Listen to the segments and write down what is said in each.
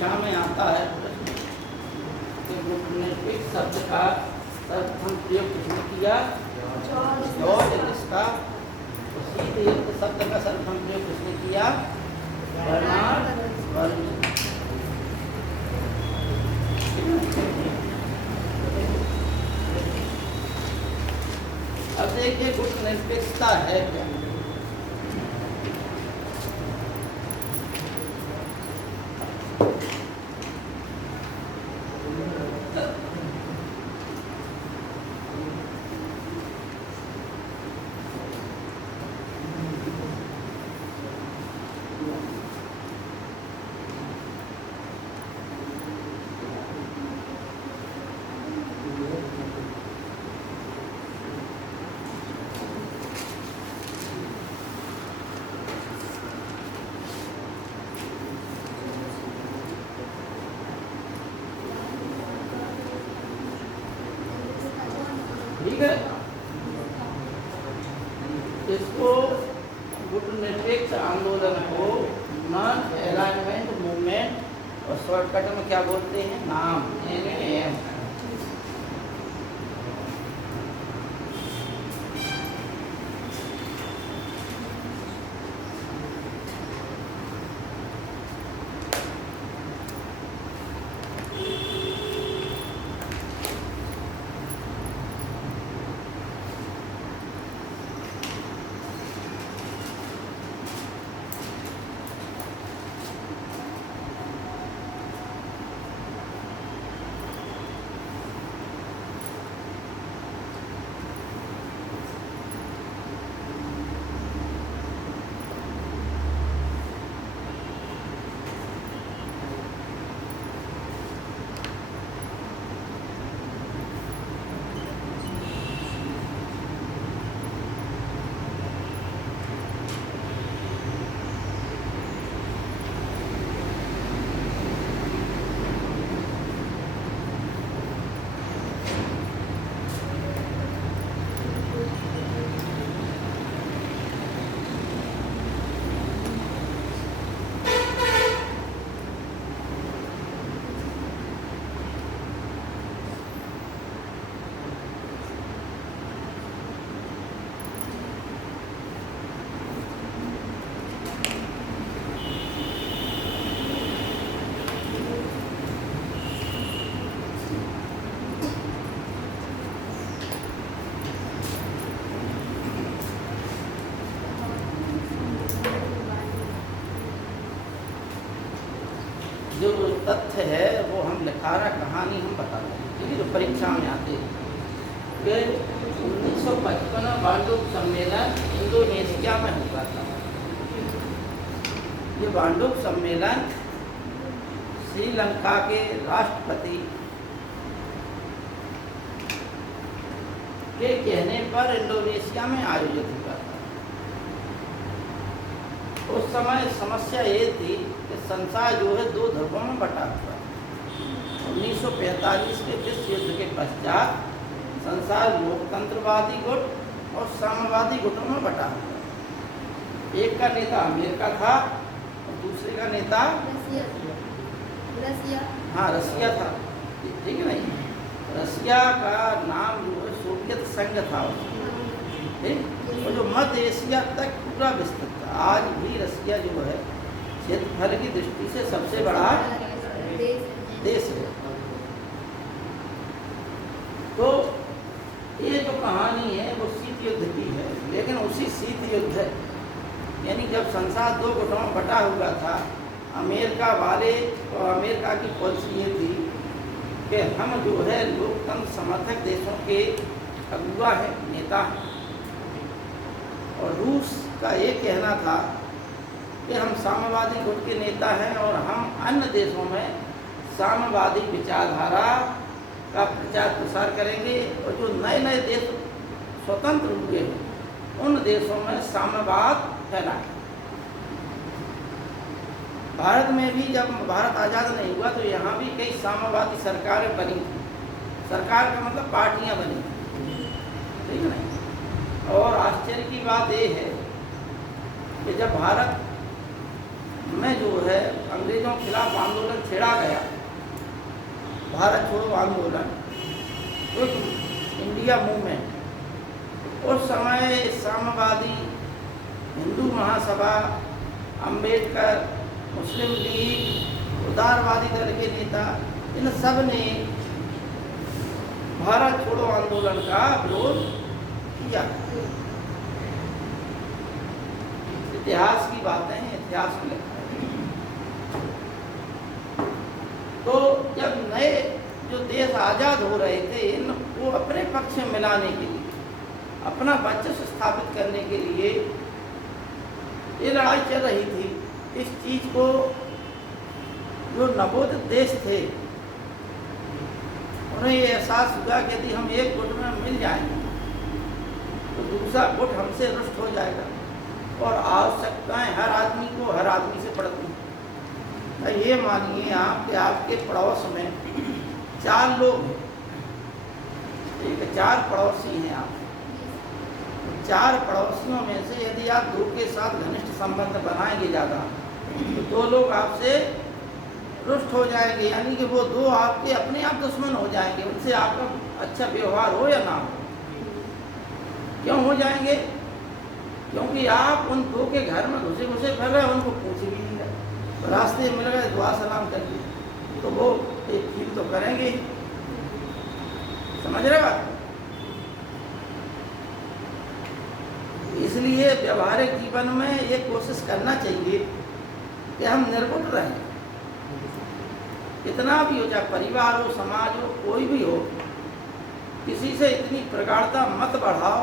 परीक्षा में आता है प्रश्न कि गुटनिरपेक्ष शब्द का सर्वप्रथम प्रयोग किसने किया? George Ellis. तो शीत युद्ध शब्द का सर्वप्रथम प्रयोग किसने किया? Bernard Vernier. अब देखिए गुटनिरपेक्षता है क्या। ठीक है, इसको गुटनिरपेक्ष आंदोलन को नॉन अलाइनमेंट मूवमेंट और शॉर्टकट में क्या बोलते हैं? नाम, NAM। जो तथ्य है वो हम लिखा रहा, कहानी हम बताते हैं, ठीक है, जो परीक्षा में आते हैं कि 1955 बांडुप सम्मेलन इंडोनेशिया में हुआ था। ये बांडुप सम्मेलन श्रीलंका के राष्ट्रपति के कहने पर इंडोनेशिया में आयोजित हुआ था। उस समय समस्या ये थी कि संसार जो है दो ध्रुवों में बटा हुआ है। 1945 के विश्व युद्ध के पश्चात संसार लोकतंत्रवादी गुट और साम्यवादी गुटों में बटा हुआ है। एक का नेता अमेरिका था और दूसरे का नेता रसिया। हाँ, रसिया था, ठीक है नहीं। रसिया का नाम जो है सोवियत संघ था, ठीक। और जो मध्य एशिया तक पूरा विस्तृत था। आज भी रसिया जो है क्षेत्रफल की दृष्टि से सबसे बड़ा देश है। तो ये जो कहानी है वो शीत युद्ध की है, लेकिन उसी शीत युद्ध यानी जब संसार दो गुटों में बटा हुआ था, अमेरिका वाले और अमेरिका की पॉलिसी ये थी कि हम जो है लोकतंत्र समर्थक देशों के अगुवा है, नेता हैं, और रूस का ये कहना था कि हम साम्यवादी गुट के नेता हैं और हम अन्य देशों में साम्यवादी विचारधारा का प्रचार प्रसार करेंगे, और जो नए नए देश स्वतंत्र हुए हैं उन देशों में साम्यवाद फैलाएं। भारत में भी जब भारत आज़ाद नहीं हुआ तो यहाँ भी कई साम्यवादी सरकारें बनी थी। सरकार का मतलब पार्टियाँ बनी थी, ठीक है ना। और आश्चर्य की बात ये है कि जब भारत में जो है अंग्रेजों के खिलाफ आंदोलन छेड़ा गया, भारत छोड़ो आंदोलन, एक इंडिया मूवमेंट, उस समय साम्यवादी, हिंदू महासभा, अंबेडकर, मुस्लिम लीग, उदारवादी दल के नेता, इन सब ने भारत छोड़ो आंदोलन का विरोध किया। इतिहास की बातें हैं, इतिहास में लिखा है। तो जब नए जो देश आज़ाद हो रहे थे, इनको अपने पक्ष में मिलाने के लिए, अपना वर्चस्व स्थापित करने के लिए ये लड़ाई चल रही थी। इस चीज़ को जो नवोदित देश थे, उन्हें ये एहसास हुआ कि यदि हम एक गुट में मिल जाएंगे तो दूसरा गुट हमसे रुष्ट हो जाएगा, और आवश्यकताएं हर आदमी को हर आदमी से पड़ती हैं। ये मानिए आप कि आपके पड़ोस में 4 लोग हैं, एक 4 पड़ोसी हैं आप, 4 पड़ोसियों में से यदि आप 2 के साथ घनिष्ठ संबंध बनाएंगे ज़्यादा, तो 2 लोग आपसे रुष्ट हो जाएंगे, यानी कि वो 2 आपके अपने आप दुश्मन हो जाएंगे, उनसे आपका अच्छा व्यवहार हो या ना हो। क्यों हो जाएंगे? क्योंकि आप उन 2 के घर में घुसे फिर रहे, उनको पूछ भी नहीं रहे, रास्ते मिल गए दुआ सलाम करके, तो वो एक फील तो करेंगे ही। समझ रहे बात? इसलिए व्यवहारिक जीवन में ये कोशिश करना चाहिए कि हम निर्गुण रहें। कितना भी हो, चाहे परिवार हो, समाज हो, कोई भी हो, किसी से इतनी प्रगाढ़ता मत बढ़ाओ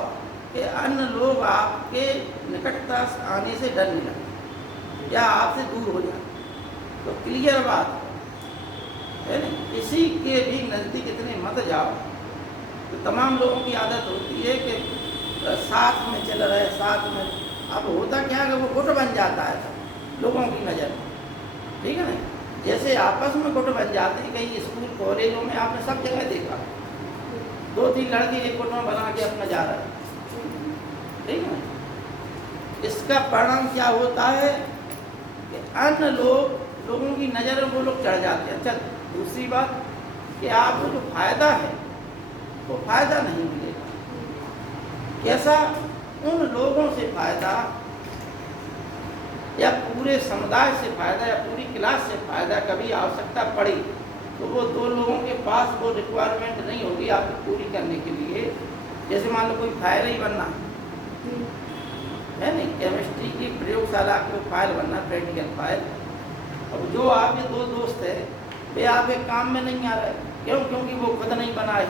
कि अन्य लोग आपके निकटता आने से डरने लगे या आपसे दूर हो जाए। तो क्लियर बात है ना, किसी के भी नज़दीक इतने मत जाओ। तो तमाम लोगों की आदत होती है कि साथ में चल रहे, साथ में, अब होता क्या है कि वो गुट बन जाता है लोगों की नज़र में, ठीक है ना। जैसे आपस में गुट बन जाते हैं, कहीं स्कूल कॉलेजों में आपने सब जगह देखा, 2-3 लड़के एक गुट में बना के अपना जा रहा है, ठीक है ना। इसका परिणाम क्या होता है कि अन्य लोगों की नज़र में वो लोग चढ़ जाते हैं। अच्छा, दूसरी बात कि आपको जो फायदा है वो फायदा नहीं मिलेगा। कैसा? उन लोगों से फायदा या पूरे समुदाय से फायदा या पूरी क्लास से फायदा, कभी आवश्यकता पड़ी तो वो 2 लोगों के पास वो रिक्वायरमेंट नहीं होगी आपको पूरी करने के लिए। जैसे मान लो कोई फाइल ही बनना है नहीं, केमिस्ट्री की प्रयोगशाला को फाइल बनना, प्रैक्टिकल फाइल। अब जो आपके 2 दोस्त हैं वे आपके काम में नहीं आ रहे, क्यों? क्योंकि वो खुद नहीं बनाए।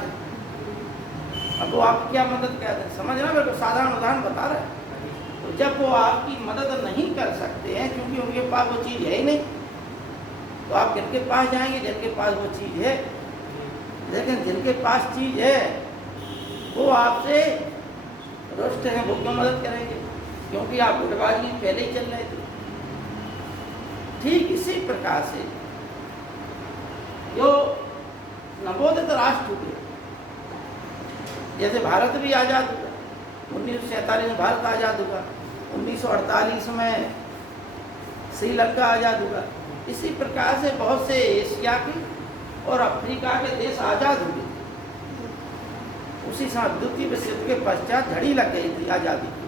अब वो आप क्या मदद कहते हैं? समझ रहे हैं? तो साधारण उदाहरण बता रहे हैं। तो जब वो आपकी मदद नहीं कर सकते हैं क्योंकि उनके पास वो चीज़ है ही नहीं, तो आप किनके पास जाएंगे? जिनके पास वो चीज़ है। लेकिन जिनके पास चीज़ है वो आपसे रुष्ट हैं, वो क्यों मदद करेंगे? क्योंकि आप गुटबाजी पहले ही चल रहे थे। ठीक इसी प्रकार से जो नवोदित राष्ट्र हुए, जैसे भारत भी आज़ाद हुआ, 1947 में भारत आज़ाद हुआ, 1948 में श्रीलंका आज़ाद हुआ। इसी प्रकार से बहुत से एशिया के और अफ्रीका के देश आज़ाद हुए। उसी समय द्वितीय विश्व युद्ध के पश्चात झड़ी लग गई थी आज़ादी की,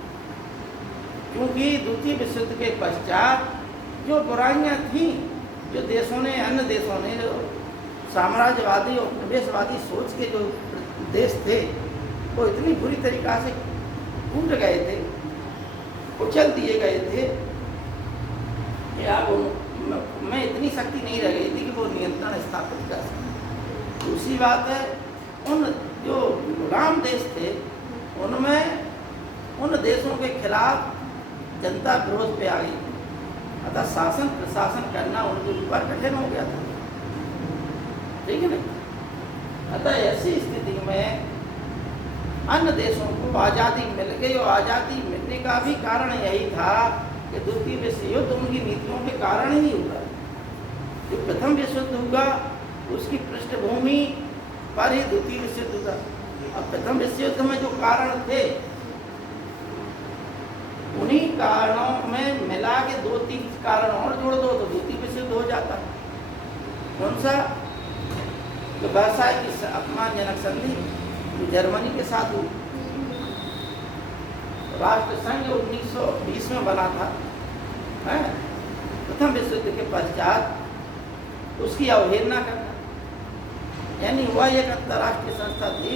क्योंकि द्वितीय विश्व युद्ध के पश्चात जो बुराइयां थीं, जो देशों ने, अन्य देशों ने, जो साम्राज्यवादी और उपनिवेशवादी सोच के जो देश थे, वो इतनी बुरी तरीक़ा से टूट गए थे, कुचल दिए गए थे कि अब में इतनी शक्ति नहीं रह गई थी कि वो नियंत्रण स्थापित कर सके। दूसरी बात है, उन जो गुलाम देश थे उनमें उन देशों के खिलाफ जनता विरोध पे आ गई, अतः शासन प्रशासन करना उनके ऊपर कठिन हो गया था, ठीक है ना। अतः ऐसी स्थिति में अन्य देशों को आज़ादी मिल गई, और आज़ादी मिलने का भी कारण यही था कि द्वितीय विश्व युद्ध उनकी नीतियों के कारण ही हुआ। जो प्रथम विश्व युद्ध हुआ उसकी पृष्ठभूमि पर ही द्वितीय विश्व युद्ध हुआ। अब प्रथम विश्व युद्ध में जो कारण थे उन्हीं कारणों में मिला के 2-3 कारण और जोड़ दो कौन सा? तो वर्साई की अपमानजनक संधि जो जर्मनी के साथ हुई। राष्ट्र संघ 1920 में बना था, है प्रथम विश्व युद्ध के पश्चात उसकी अवहेलना करना, यानी वह एक अंतर्राष्ट्रीय संस्था थी,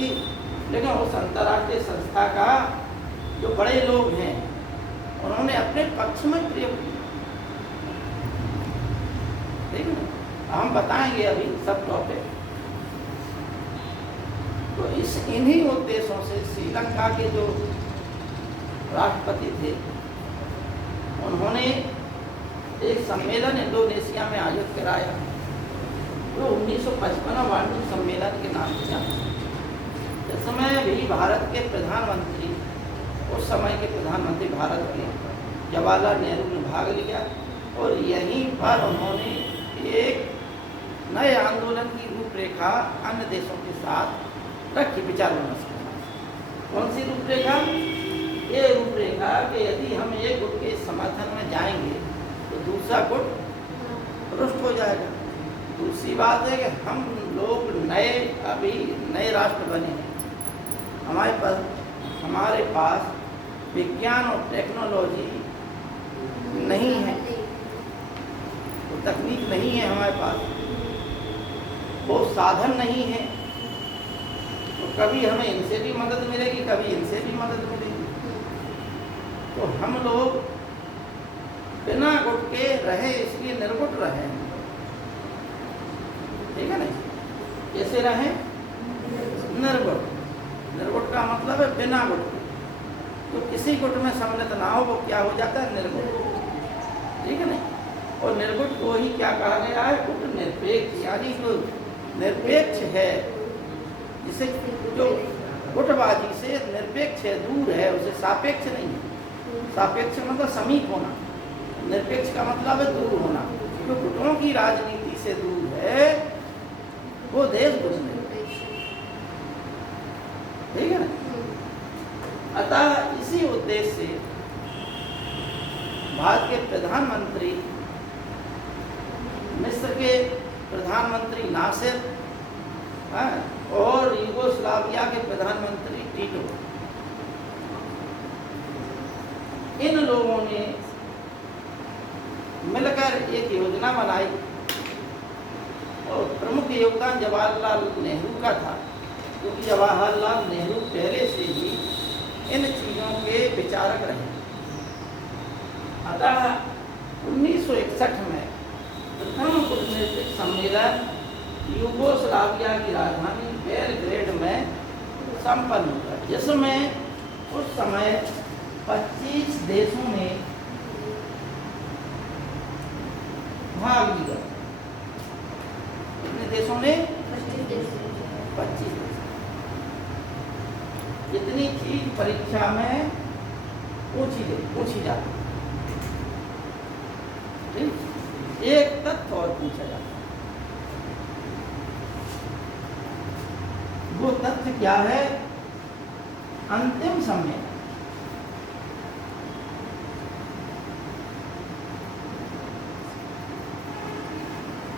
लेकिन उस अंतर्राष्ट्रीय संस्था का जो बड़े लोग हैं उन्होंने अपने पक्ष में प्रयोग किया। ठीक है, हम बताएंगे अभी सब टॉपिक। तो इन्हीं उद्देश्यों से श्रीलंका के जो राष्ट्रपति थे उन्होंने एक सम्मेलन इंडोनेशिया में आयोजित कराया, जो 1955 वार्षिक सम्मेलन के नाम से जाना। इस समय भी भारत के प्रधानमंत्री, उस समय के प्रधानमंत्री भारत के जवाहरलाल नेहरू ने भाग लिया और यहीं पर उन्होंने एक नए आंदोलन की रूपरेखा अन्य देशों के साथ रखी, विचार विमर्श के साथ। कौन सी रूपरेखा? ये रूपरेखा कि यदि हम एक गुट के समर्थन में जाएंगे तो दूसरा गुट रुष्ट हो जाएगा। दूसरी बात है कि हम लोग अभी नए राष्ट्र बने हैं, हमारे पास विज्ञान और टेक्नोलॉजी नहीं है, वो तकनीक नहीं है हमारे पास, वो साधन नहीं है। तो कभी हमें इनसे भी मदद मिलेगी, कभी इनसे भी मदद मिलेगी। तो हम लोग बिना गुट के रहे, इसलिए निर्गुट रहे। ठीक है ना? कैसे रहे? निर्गुट। निर्गुट का मतलब है बिना गुट के। तो किसी गुट में सम्मिलित ना हो वो क्या हो जाता है? निर्गुट। ठीक है ना? और निर्गुट को ही क्या कहा गया है? गुट निरपेक्ष, यानी जो निरपेक्ष है, जिसे जो गुटबाजी से निरपेक्ष है, दूर है, उसे सापेक्ष नहीं है। सापेक्ष मतलब समीप होना, निरपेक्ष का मतलब है दूर होना। जो गुटों की राजनीति से दूर है वो देश गुट निरपेक्ष। ठीक है ना? अतः इसी उद्देश्य से भारत के प्रधानमंत्री, मिस्र के प्रधानमंत्री नासिर और यूगोस्लाविया के प्रधानमंत्री टीटो, इन लोगों ने मिलकर एक योजना बनाई और प्रमुख योगदान जवाहरलाल नेहरू का था, क्योंकि जवाहरलाल नेहरू पहले से ही इन चीज़ों के विचारक रहे। अतः 1961 में प्रथम कूटनीतिक सम्मेलन यूगोस्लाविया की राजधानी बेलग्रेड में संपन्न हुआ, जिसमें उस समय 25 देशों ने भाग लिया। कितने देशों ने? 25 देश। इतनी चीज परीक्षा में पूछी जाती। एक तथ्य और पूछा जाता, वो तथ्य क्या है? अंतिम समय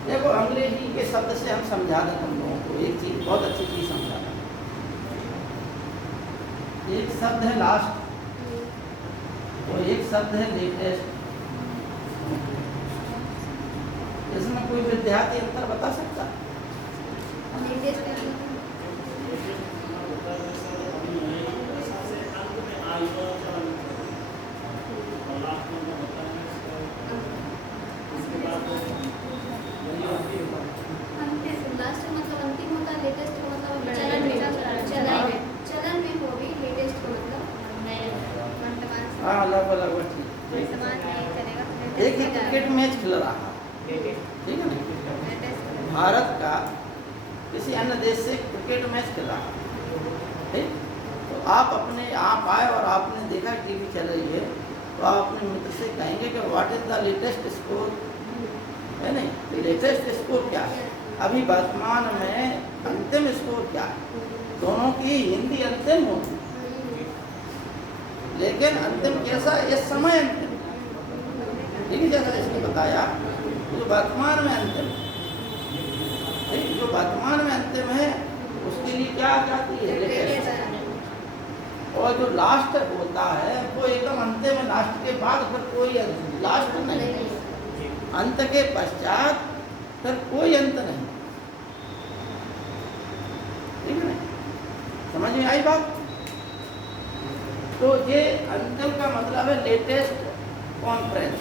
देखो, अंग्रेजी के शब्द से हम समझा दें तुम लोगों को एक चीज, बहुत अच्छी चीज समझा दें। एक शब्द है लास्ट और एक शब्द है लेटेस्ट। इसमें कोई विद्यार्थी अंतर बता सकता? हाँ, अलग अलग एक ही क्रिकेट मैच खेल रहा है, ठीक है ना? भारत का किसी अन्य देश से क्रिकेट मैच खेल रहा है, ठीक? तो आप आए और आपने देखा टीवी चल रही है, तो आप अपने मित्र से कहेंगे कि what is the latest score, है नहीं? लेटेस्ट स्कोर क्या है, अभी वर्तमान में अंतिम स्कोर क्या है? दोनों की हिंदी अंतिम होती, लेकिन अंतिम कैसा? इस समय अंतिम, ठीक है? जैसा इसने बताया तो वर्तमान में अंतिम, जो वर्तमान में अंतिम है उसके लिए क्या आ जाती है, लेटेस्ट। और जो लास्ट होता है वो एकदम अंतिम है, लास्ट के बाद फिर कोई लास्ट नहीं, अंत के पश्चात फिर कोई अंत नहीं। ठीक है ना, समझ में आई बात? तो ये अंतिम का मतलब है लेटेस्ट कॉन्फ्रेंस।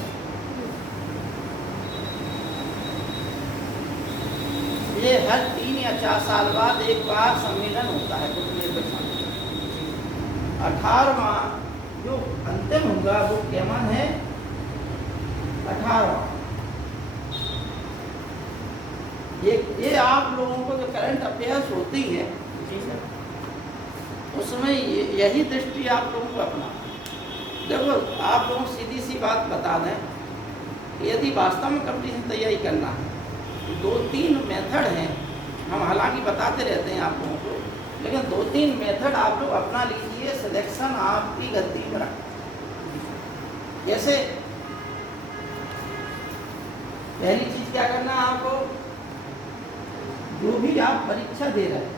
ये हर 3 या 4 साल बाद एक बार सम्मेलन होता है कुछ 18वां जो अंतिम होगा वो केमन है, 18वां। ये आप लोगों को जो करंट अफेयर्स होती है उसमें यही दृष्टि आप लोगों को अपना। देखो आप लोगों को सीधी सी बात बता दें, यदि वास्तव में कंपटीशन तैयारी करना है 2-3 मेथड हैं, हम हालांकि बताते रहते हैं आप लोगों को, लेकिन 2-3 मेथड आप लोग अपना लीजिए, सिलेक्शन आपकी गलती में रख। जैसे पहली चीज क्या करना है आपको, जो भी आप परीक्षा दे रहे हैं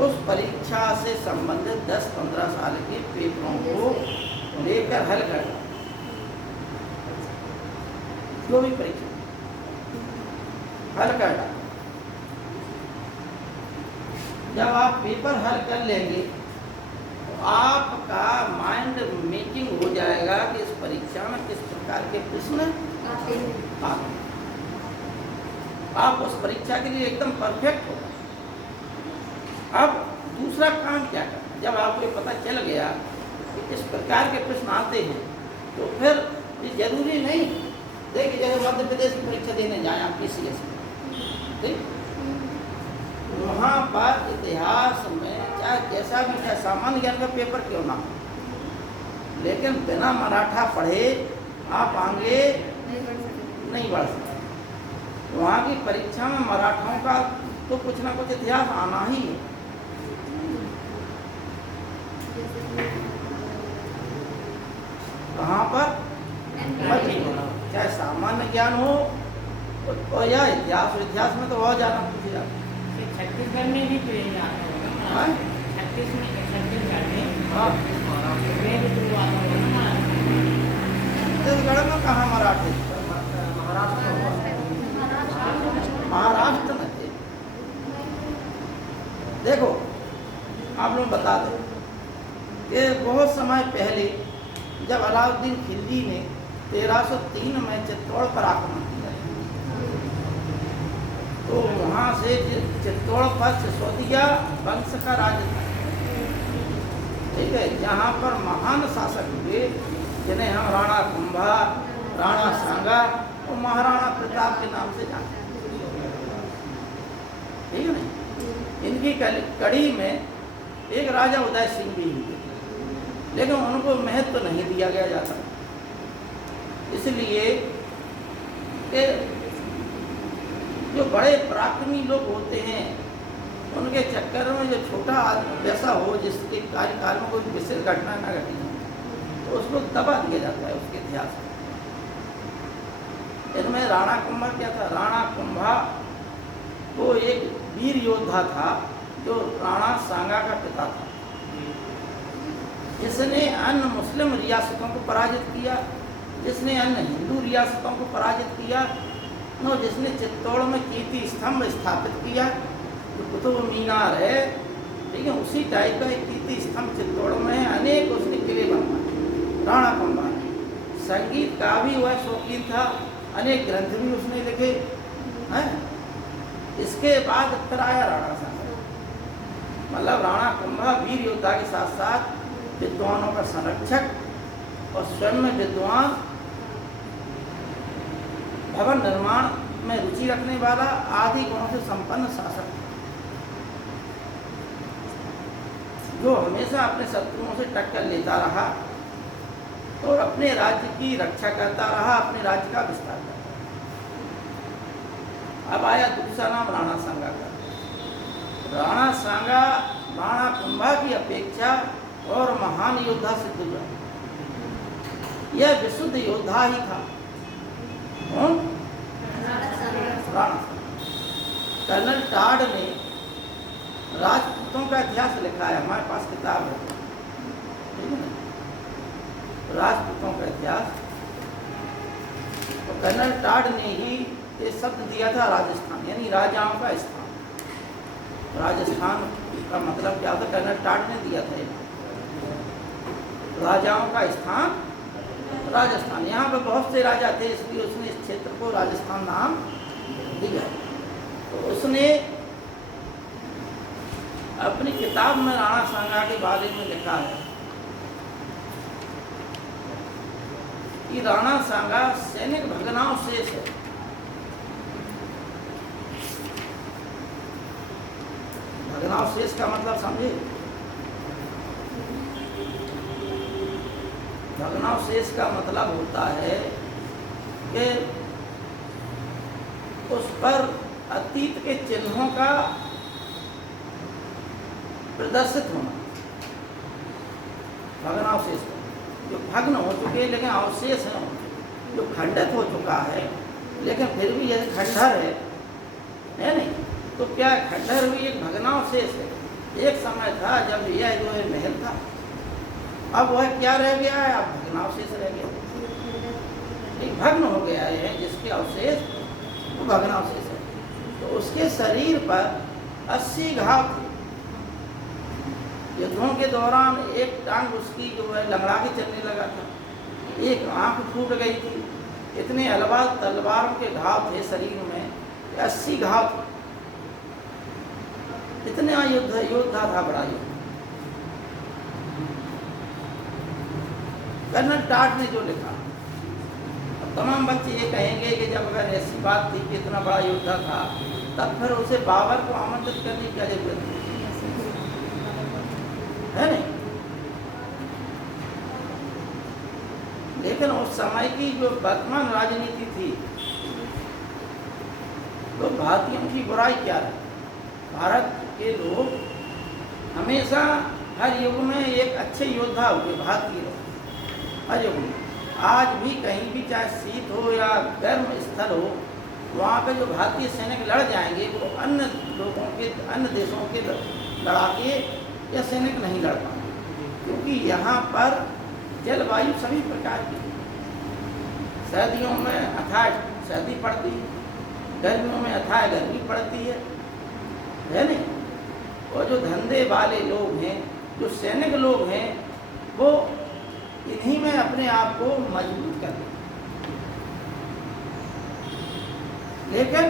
उस परीक्षा से संबंधित 10-15 साल के पेपरों को लेकर हल करना। जो भी परीक्षा हल करना, जब आप पेपर हल कर लेंगे तो आपका माइंड मेकिंग हो जाएगा कि इस परीक्षा में किस प्रकार के प्रश्न आते। आप उस परीक्षा के लिए एकदम परफेक्ट हो। अब दूसरा काम क्या करना, जब आपको ये पता चल गया कि इस प्रकार के प्रश्न आते हैं तो फिर ये जरूरी नहीं, देखिए जैसे मध्य प्रदेश की परीक्षा देने जाए आप PCS में, ठीक, वहाँ पर इतिहास में चाहे कैसा भी चाहे सामान्य ज्ञान का पेपर क्यों ना हो, लेकिन बिना मराठा पढ़े आप आगे नहीं बढ़ सकते। वहाँ की परीक्षा में मराठाओं का तो कुछ ना कुछ इतिहास आना ही है। कहाँ पर चाहे सामान्य ज्ञान हो और या इतिहास हो, इतिहास में तो बहुत ज़्यादा पूछे जाते हैं। छत्तीसगढ़ में भी तो यही आता होगा ना, छत्तीसगढ़ में हाँ, छत्तीसगढ़ में कहाँ मराठी, महाराष्ट्र में थे। देखो आप लोग बता दो कि बहुत समय पहले जब अलाउद्दीन खिलजी ने 1303 में चित्तौड़ पर आक्रमण किया तो वहाँ से चित्तौड़ पर सिसोदिया वंश का राज्य था, ठीक है, जहाँ पर महान शासक हुए जिन्हें हम राणा कुंभा, राणा सांगा और महाराणा प्रताप के नाम से जानते हैं। ठीक है ना, इनकी कड़ी में एक राजा उदय सिंह भी हुए, लेकिन उनको महत्व तो नहीं दिया गया जाता, इसलिए कि जो बड़े पराक्रमी लोग होते हैं उनके चक्कर में जो छोटा वैसा हो जिसके कार्यकाल में कोई विशेष घटना न घटी तो उसको दबा दिया जाता है उसके इतिहास में। इनमें राणा कुंभा क्या था, राणा कुंभा वो एक वीर योद्धा था जो राणा सांगा का पिता था, जिसने अन्य मुस्लिम रियासतों को पराजित किया, जिसने अन्य हिंदू रियासतों को पराजित किया और जिसने चित्तौड़ में कीर्ति स्तंभ स्थापित किया, जो कुतुब मीनार है, ठीक है, उसी टाइप का एक कीर्ति स्तंभ चित्तौड़ में है। अनेक उसने किले बनवाए राणा कुंभा ने। संगीत का भी वह शौकीन था, अनेक ग्रंथ भी उसने लिखे हैं। इसके बाद फिर आया राणा सांगा, मतलब राणा कुंभा वीर योद्धा के साथ साथ विद्वानों का संरक्षक और स्वयं में विद्वान, भवन निर्माण में रुचि रखने वाला, आदि गुणों से संपन्न शासक जो हमेशा अपने शत्रुओं से टक्कर लेता रहा और अपने राज्य की रक्षा करता रहा, अपने राज्य का विस्तार करता रहा। अब आया दूसरा नाम राणा सांगा का। राणा सांगा राणा कुंभा की अपेक्षा और महान योद्धा सिद्ध हुआ। यह विशुद्ध योद्धा ही था। राणा सांगा। कर्नल टाड ने राजपूतों का इतिहास लिखा है, हमारे पास किताब है, ठीक है ना, राजपूतों का इतिहास। तो कर्नल टाड ने ही ये शब्द दिया था राजस्थान, यानी राजाओं का स्थान। राजस्थान का मतलब क्या होता है, कर्नल टाड ने दिया था ये, राजाओं का स्थान राजस्थान। यहाँ पर बहुत से राजा थे, इसलिए उसने इस क्षेत्र को राजस्थान नाम दिया। तो उसने अपनी किताब में राणा सांगा के बारे में लिखा है कि राणा सांगा सैनिक भग्नावशेष है। भग्नावशेष का मतलब समझे? भग्नावशेष का मतलब होता है कि उस पर अतीत के चिन्हों का प्रदर्शित होना। भग्नावशेष जो भग्न हो चुके लेकिन अवशेष हैं, जो खंडित हो चुका है लेकिन फिर भी यह खंडहर है नहीं, तो क्या खंडहर भी एक भग्नावशेष है। एक समय था जब यह जो है महल था, अब वह क्या रह गया है, अब भग्नावशेष रह गया, एक भग्न हो गया है, जिसके अवशेष वो भग्नावशेष है। तो उसके शरीर पर 80 घाव थे। युद्धों के दौरान एक टांग उसकी जो है लंगड़ा के चलने लगा था, एक आंख फूट गई थी, इतने अलवा तलवारों के घाव थे शरीर में, 80 घाव थे। इतना योद्धा था, बड़ा योद्धा। कर्नल टाड ने जो लिखा, तमाम बच्चे ये कहेंगे कि जब अगर ऐसी बात थी कि इतना बड़ा योद्धा था, तब फिर उसे बाबर को आमंत्रित करने की क्या जरूरत है नहीं? लेकिन उस समय की जो वर्तमान राजनीति थी, तो भारतीयों की बुराई क्या है? भारत के लोग हमेशा हर युग में एक अच्छे योद्धा हुए, भारतीय लोग हर युग में। आज भी कहीं भी चाहे शीत हो या गर्म स्थल हो, वहाँ पे जो भारतीय सैनिक लड़ जाएंगे वो अन्य लोगों के, अन्य देशों के लड़ाके या सैनिक नहीं लड़ पाएंगे, क्योंकि यहाँ पर जलवायु सभी प्रकार की, सर्दियों में अथाह सर्दी पड़ती है, गर्मियों में अथाह गर्मी पड़ती है नहीं? और जो धंधे वाले लोग हैं, जो सैनिक लोग हैं, वो इन्हीं में अपने आप को मजबूत करते हैं। लेकिन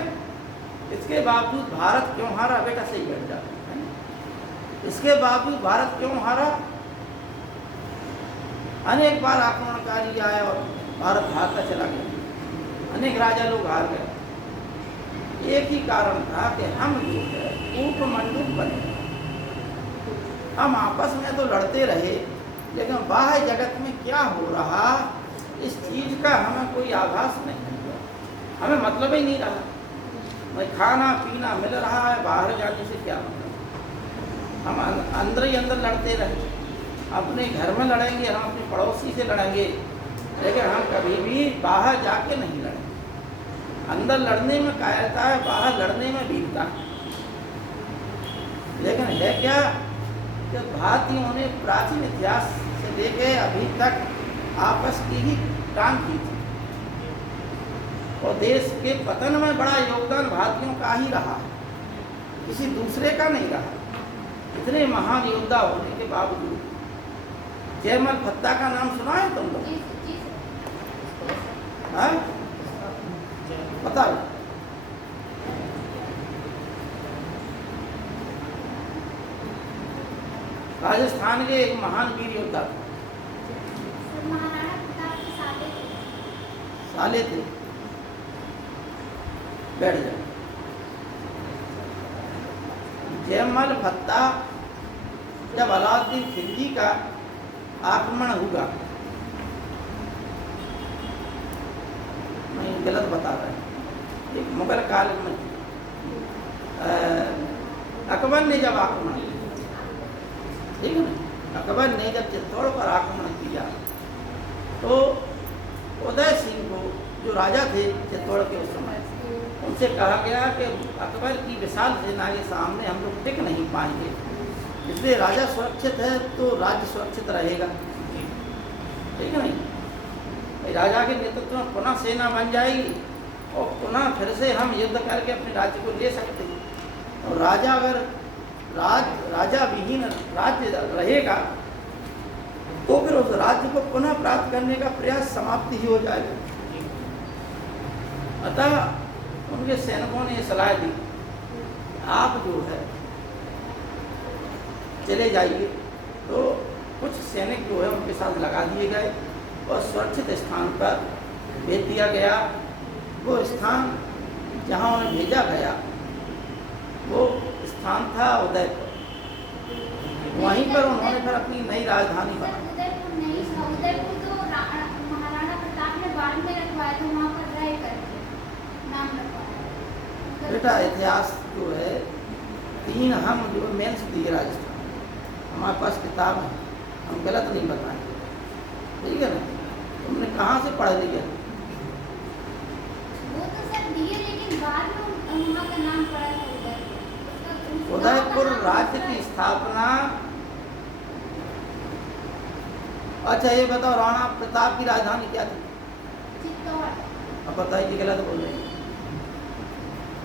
इसके बावजूद भारत क्यों हारा? बेटा सही बैठ जाता है। इसके बावजूद भारत क्यों हारा? अनेक बार आक्रमणकारी आया और भारत हारता चला गया, अनेक राजा लोग हार गए। एक ही कारण था कि हम जो है उपमंडूक बने, हम आपस में तो लड़ते रहे, लेकिन बाह्य जगत में क्या हो रहा इस चीज़ का हमें कोई आभास नहीं हुआ, हमें मतलब ही नहीं रहा। भाई खाना पीना मिल रहा है, बाहर जाने से क्या मतलब? हम अंदर ही अंदर लड़ते रहे, अपने घर में लड़ेंगे, हम अपने पड़ोसी से लड़ेंगे, लेकिन हम कभी भी बाहर जाके नहीं लड़ेंगे। अंदर लड़ने में कायरता है, बाहर लड़ने में वीरता है। लेकिन है क्या कि भारतीयों ने प्राचीन इतिहास से लेके अभी तक आपस की ही टांग की थी, और देश के पतन में बड़ा योगदान भारतीयों का ही रहा, किसी दूसरे का नहीं रहा। इतने महान योद्धा होने के बावजूद, जयमल फत्ता का नाम सुना है तुम लोग? बताओ। राजस्थान के एक महान वीर योद्धा थे, साले थे। बैठ जाओ। जयमल फत्ता जब अलाउद्दीन खिलजी का आक्रमण हुआ, मैं गलत बता रहा हूँ, एक मुगल काल में अकबर ने जब आक्रमण किया, ठीक है ना, अकबर ने जब चित्तौड़ पर आक्रमण किया, तो उदय सिंह को, जो राजा थे चित्तौड़ के उस समय, उनसे कहा गया कि अकबर की विशाल सेना के सामने हम लोग टिक नहीं पाएंगे, इसलिए राजा सुरक्षित है तो राज्य सुरक्षित रहेगा। ठीक है नहीं, भाई राजा के नेतृत्व में पुनः सेना बन जाएगी और पुनः फिर से हम युद्ध करके अपने राज्य को ले सकते हैं। और राजा अगर राजा विहीन राज्य रहेगा तो फिर उस राज्य को पुनः प्राप्त करने का प्रयास समाप्ति ही हो जाएगा। अतः उनके सैनिकों ने सलाह दी, आप जो है चले जाइए। तो कुछ सैनिक जो है उनके साथ लगा दिए गए और सुरक्षित स्थान पर भेज दिया गया। वो स्थान जहाँ उन्हें भेजा गया वो स्थान था उदयपुर। वहीं पर उन्होंने फिर अपनी नई राजधानी बनाई। उदयपुर नहीं था, उदयपुर तो महाराणा प्रताप ने बाद में रखवाया था, वहाँ पर रह करके नाम रखवाया। बेटा इतिहास जो है 3 हम जो मेंस दिए राजस्थान, हमारे पास किताब है, हम गलत नहीं बताएंगे। ठीक है ना, तुमने कहाँ से पढ़ लिया? वो तो सब दिए, लेकिन बाद में वहाँ का नाम पड़ा था उदयपुर। उदयपुर राज्य की स्थापना। अच्छा ये बताओ, राणा प्रताप की राजधानी क्या थी? चित्तौड़। अब बताइए, गलत बोल रहे हैं।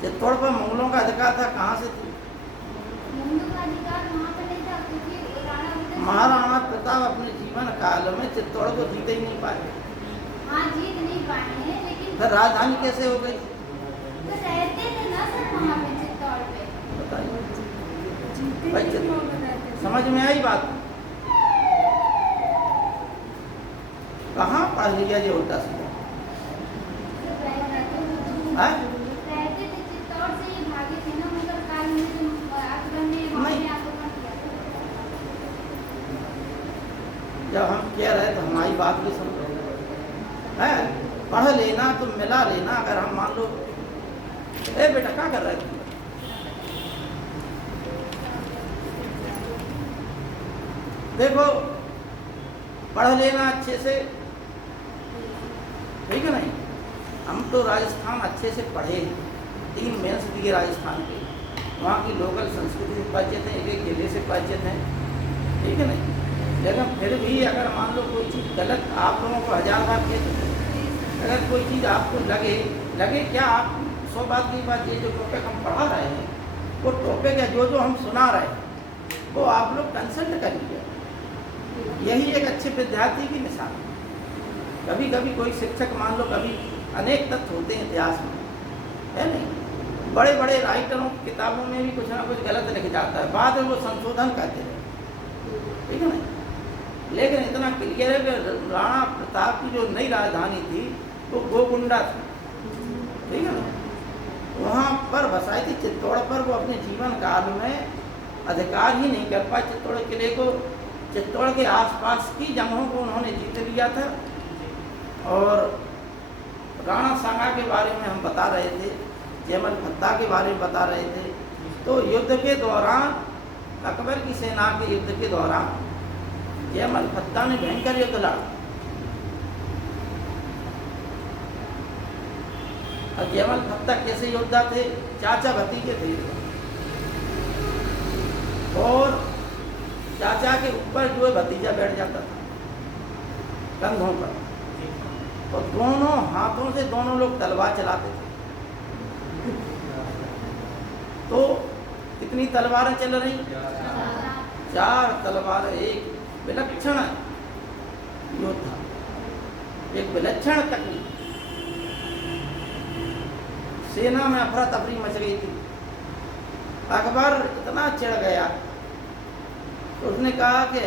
चित्तौड़ पर मुगलों का अधिकार था, कहाँ से थी? मुगलों का अधिकार वहाँ पर नहीं था, क्योंकि राणा महाराणा प्रताप अपने जीवन काल में चित्तौड़ को जीत ही नहीं पाए। हाँ जीत नहीं पाए हैं, लेकिन फिर राजधानी कैसे हो गई? तो रहते थे ना सर वहाँ पे चित्तौड़ पे। बताइए भाई, समझ में आई बात? कहाँ पढ़ लिया ये उल्टा सीधा? हाँ? रहते थे चित्तौड़ से, ये भागे थे ना मुगल काल में, जो अकबर ने वहाँ पे आक्रमण किया था। जब हम कह रहे तो हमारी बात भी सुन रहे हैं। पढ़ लेना तो मिला लेना। अगर हम मान लो, ए बेटा क्या कर रहे थे? देखो पढ़ लेना अच्छे से, ठीक है नहीं? हम तो राजस्थान अच्छे से पढ़े, 3 मेंस दिए राजस्थान के, वहाँ की लोकल संस्कृति से परिचित हैं, एक जिले से परिचित हैं। ठीक है नहीं, लेकिन फिर भी अगर मान लो कोई चीज़ गलत, आप लोगों को 1000 बार कह दो, अगर कोई चीज़ आपको लगे क्या, आप 100 बात की बात, ये जो टॉपिक हम पढ़ा रहे हैं वो टॉपिक है, जो हम सुना रहे हैं वो आप लोग कंसल्ट कर लीजिए। यही एक अच्छे विद्यार्थी की निशानी। कभी कभी कोई शिक्षक मान लो, कभी अनेक तथ्य होते हैं इतिहास में, है नहीं? बड़े बड़े राइटरों की किताबों में भी कुछ ना कुछ गलत लिख जाता है, बाद में वो संशोधन करते हैं। ठीक है नहीं, लेकिन इतना क्लियर है कि राणा प्रताप की जो नई राजधानी थी वो गोकुंडा थी। ठीक है ना, वहाँ पर बसाई थी चित्तौड़ पर। वो अपने जीवन काल में अधिकार ही नहीं कर पाए चित्तौड़ किले को। चित्तौड़ के आसपास की जगहों को उन्होंने जीत लिया था। और राणा सांगा के बारे में हम बता रहे थे, जयमल फत्ता के बारे में बता रहे थे। तो युद्ध के दौरान, अकबर की सेना के युद्ध के दौरान जयमल फत्ता ने भयंकर युद्ध लड़ा। और जयमल फत्ता कैसे योद्धा थे? चाचा भतीजे थे, और चाचा के ऊपर जो है भतीजा बैठ जाता था कंधों पर, और दोनों हाथों से दोनों लोग तलवार चलाते थे। तो कितनी तलवारें चल रही? 4 तलवारें। एक विलक्षण योद्धा, एक विलक्षण तकनीक। सेना में अफरा तफरी मच गई थी। अकबर इतना चिढ़ गया तो उसने कहा कि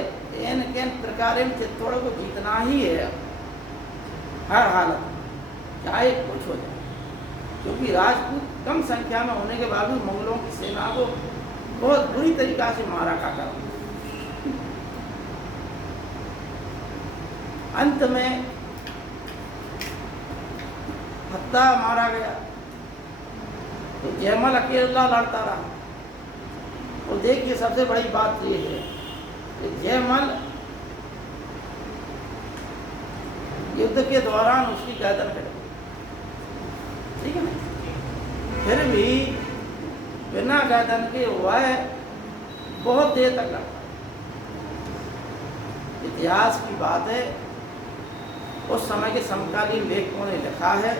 इन किन प्रकार चित्तौड़ को जीतना ही है हर हालत, चाहे कुछ हो जाए, क्योंकि राजपूत कम संख्या में होने के बावजूद मुगलों की सेना को बहुत बुरी तरीका से मारा काटा। अंत में फत्ता मारा गया तो जयमल अकेला लड़ता रहा। और देखिए सबसे बड़ी बात ये है कि जयमल युद्ध के दौरान उसकी गर्दन कट गई। ठीक है ना, फिर भी बिना गर्दन के वह बहुत देर तक लड़ा। इतिहास की बात है, उस समय के समकालीन लेखकों ने लिखा है,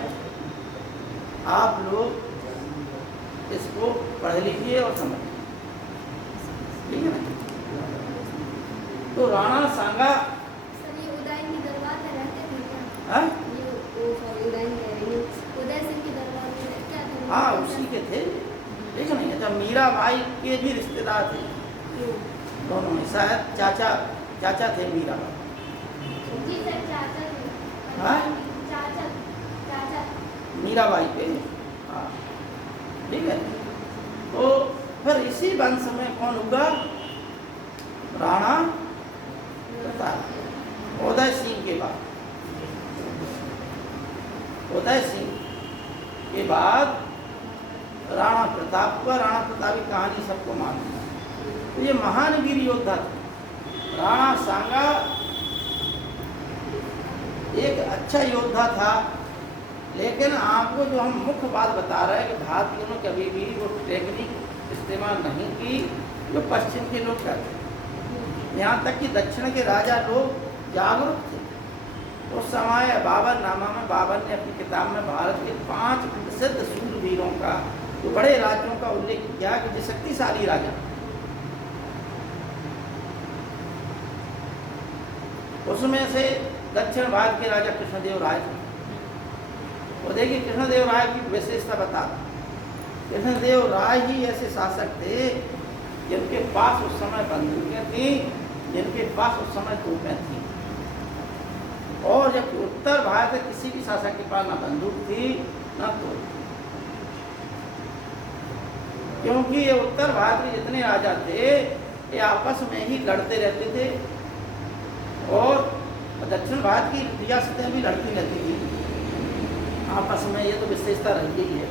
आप लोग इसको पढ़ लीजिए और समझ लीजिए, ठीक है ना। तो राणा सांगा सर ये उदय की दरबार में रहते थे क्या? हाँ उदय सिंह की दरबार में क्या थे? हाँ उसी के थे, ठीक है ना। जब मीराबाई के भी रिश्तेदार थे दोनों में, शायद चाचा थे मीराबाई। जी सर चाचा थे। हाँ? चाचा मीराबाई के, हाँ ठीक है। तो फिर इसी वंश में कौन हुआ? राणा प्रताप। उदय सिंह के बाद, उदय सिंह के बाद राणा प्रताप हुआ। राणा प्रताप की कहानी सबको मालूम है। तो ये महान वीर योद्धा थे। राणा सांगा एक अच्छा योद्धा था, लेकिन आपको जो हम मुख्य बात बता रहे हैं कि भारतीयों ने कभी भी वो टेक्निक इस्तेमाल नहीं की जो पश्चिम के लोग करते। यहाँ तक कि दक्षिण के राजा लोग जागरूक थे। उस समय बाबरनामा में बाबर ने अपनी किताब में भारत के 5 प्रसिद्ध शूरवीरों का, जो बड़े राज्यों का उल्लेख किया कि जो शक्तिशाली राजा, उसमें से दक्षिण भारत के राजा कृष्णदेव राय थे। वो देखिए कृष्णदेव राय की विशेषता बता। कृष्णदेव राय ही ऐसे शासक थे जिनके पास उस समय बंदूकें थी, जिनके पास उस समय तोपें थी। और जबकि उत्तर भारत में किसी भी शासक के पास ना बंदूक थी ना तोप, क्योंकि ये उत्तर भारत के जितने राजा थे ये आपस में ही लड़ते रहते थे, और दक्षिण भारत की रियासतें भी लड़ती रहती थी आपस में। ये तो विशेषता रही ही है।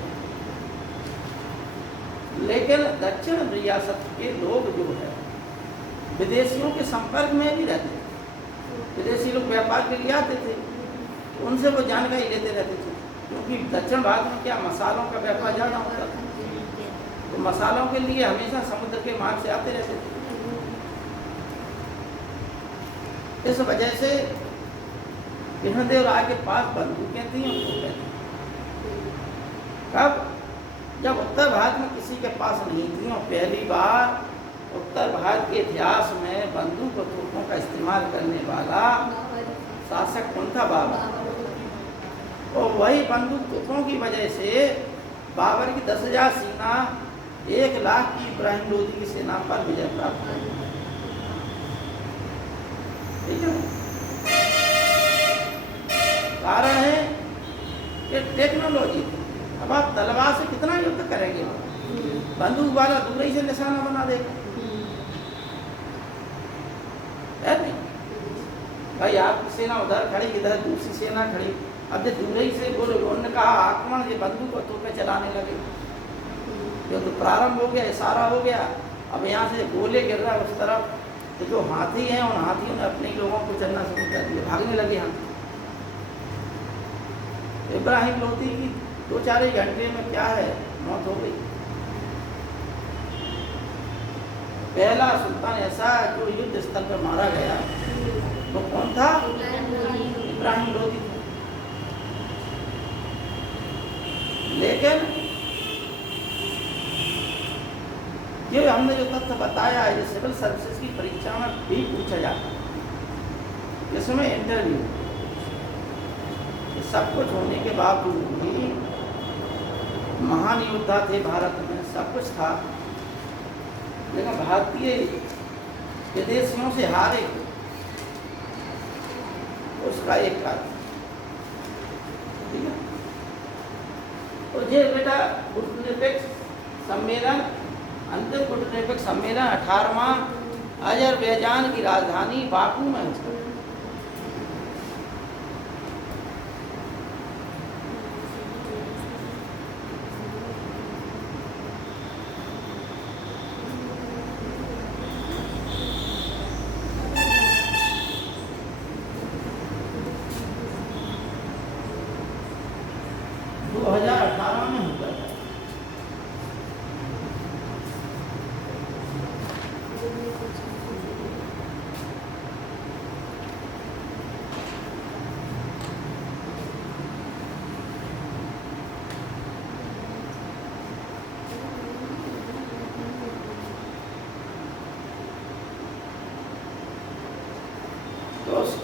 लेकिन दक्षिण रियासत के लोग जो है विदेशियों के संपर्क में भी रहते थे। विदेशी लोग व्यापार के लिए आते थे, तो उनसे वो जानकारी लेते रहते थे, क्योंकि दक्षिण भारत में क्या मसालों का व्यापार ज़्यादा होता था। तो मसालों के लिए हमेशा समुद्र के मार्ग से आते रहते थे। इस वजह से कृष्णदेव राय के पास बंदूकें थी और तोपें थी। कब? जब उत्तर भारत में किसी के पास नहीं थी, और पहली बार उत्तर भारत के इतिहास में बंदूक और तोपों का इस्तेमाल करने वाला शासक कौन था? बाबर। और वही बंदूक तोपों की वजह से बाबर की 10,000 सेना 1 लाख की इब्राहिम लोदी की सेना पर विजय प्राप्त हुई। ठीक है। कारण है कि टेक्नोलॉजी। अब आप तलवार से कितना युद्ध करेंगे? बंदूक वाला दूर ही से निशाना बना देगा, है नहीं? भाई आपकी सेना उधर खड़ी, इधर दूसरी सेना खड़ी, अब जब दूर ही से बोलो, उन्होंने कहा आक्रमण, ये बंदूक और तोपें चलाने लगे। जो तो प्रारंभ हो गया, इशारा हो गया। अब यहाँ से गोले गिर रहा है उस तरफ, तो जो हाथी हैं उन हाथियों ने अपने लोगों को चलना शुरू कर दिया, भागने लगे हाथी। इब्राहिम लोदी की 2-4 घंटे में क्या है, मौत हो गई। पहला सुल्तान ऐसा जो युद्ध स्थल पर मारा गया वो कौन था? इब्राहिम लोदी था। लेकिन ये हमने जो तथ्य बताया है, सिविल सर्विसेज की परीक्षा में भी पूछा जाता है, इसमें इंटरव्यू, सब कुछ होने के बावजूद भी महान योद्धा थे भारत में, सब कुछ था, लेकिन भारतीय विदेशियों से हारे, उसका एक कारण। ठीक है। तो ये बेटा गुटनिरपेक्ष सम्मेलन, अंतिम गुटनिरपेक्ष सम्मेलन 18वां अजरबैजान की राजधानी बाकू में हुआ।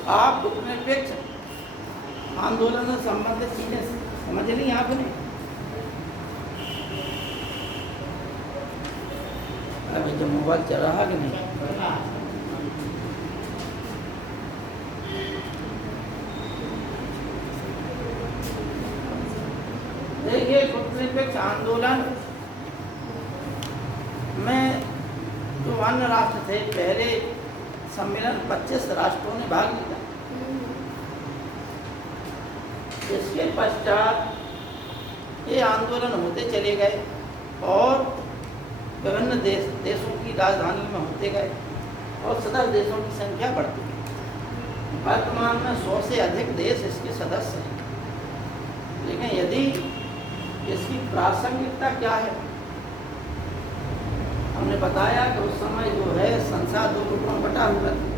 आप गुटनिरपेक्ष आंदोलन से संबंधित चीजें समझ ली आपने? अभी जो मोबाइल चल रहा कि नहीं? देखिए, गुटनिरपेक्ष आंदोलन में जो अन्य राष्ट्र थे, पहले सम्मेलन 25 राष्ट्रों ने भाग लिया। इसके पश्चात ये आंदोलन होते चले गए और विभिन्न देशों की राजधानी में होते गए और सदस्य देशों की संख्या बढ़ती गई। वर्तमान में 100 से अधिक देश इसके सदस्य हैं। लेकिन यदि इसकी प्रासंगिकता क्या है, हमने बताया कि उस समय जो है संसार 2 टुकड़ों में बटा हुआ था।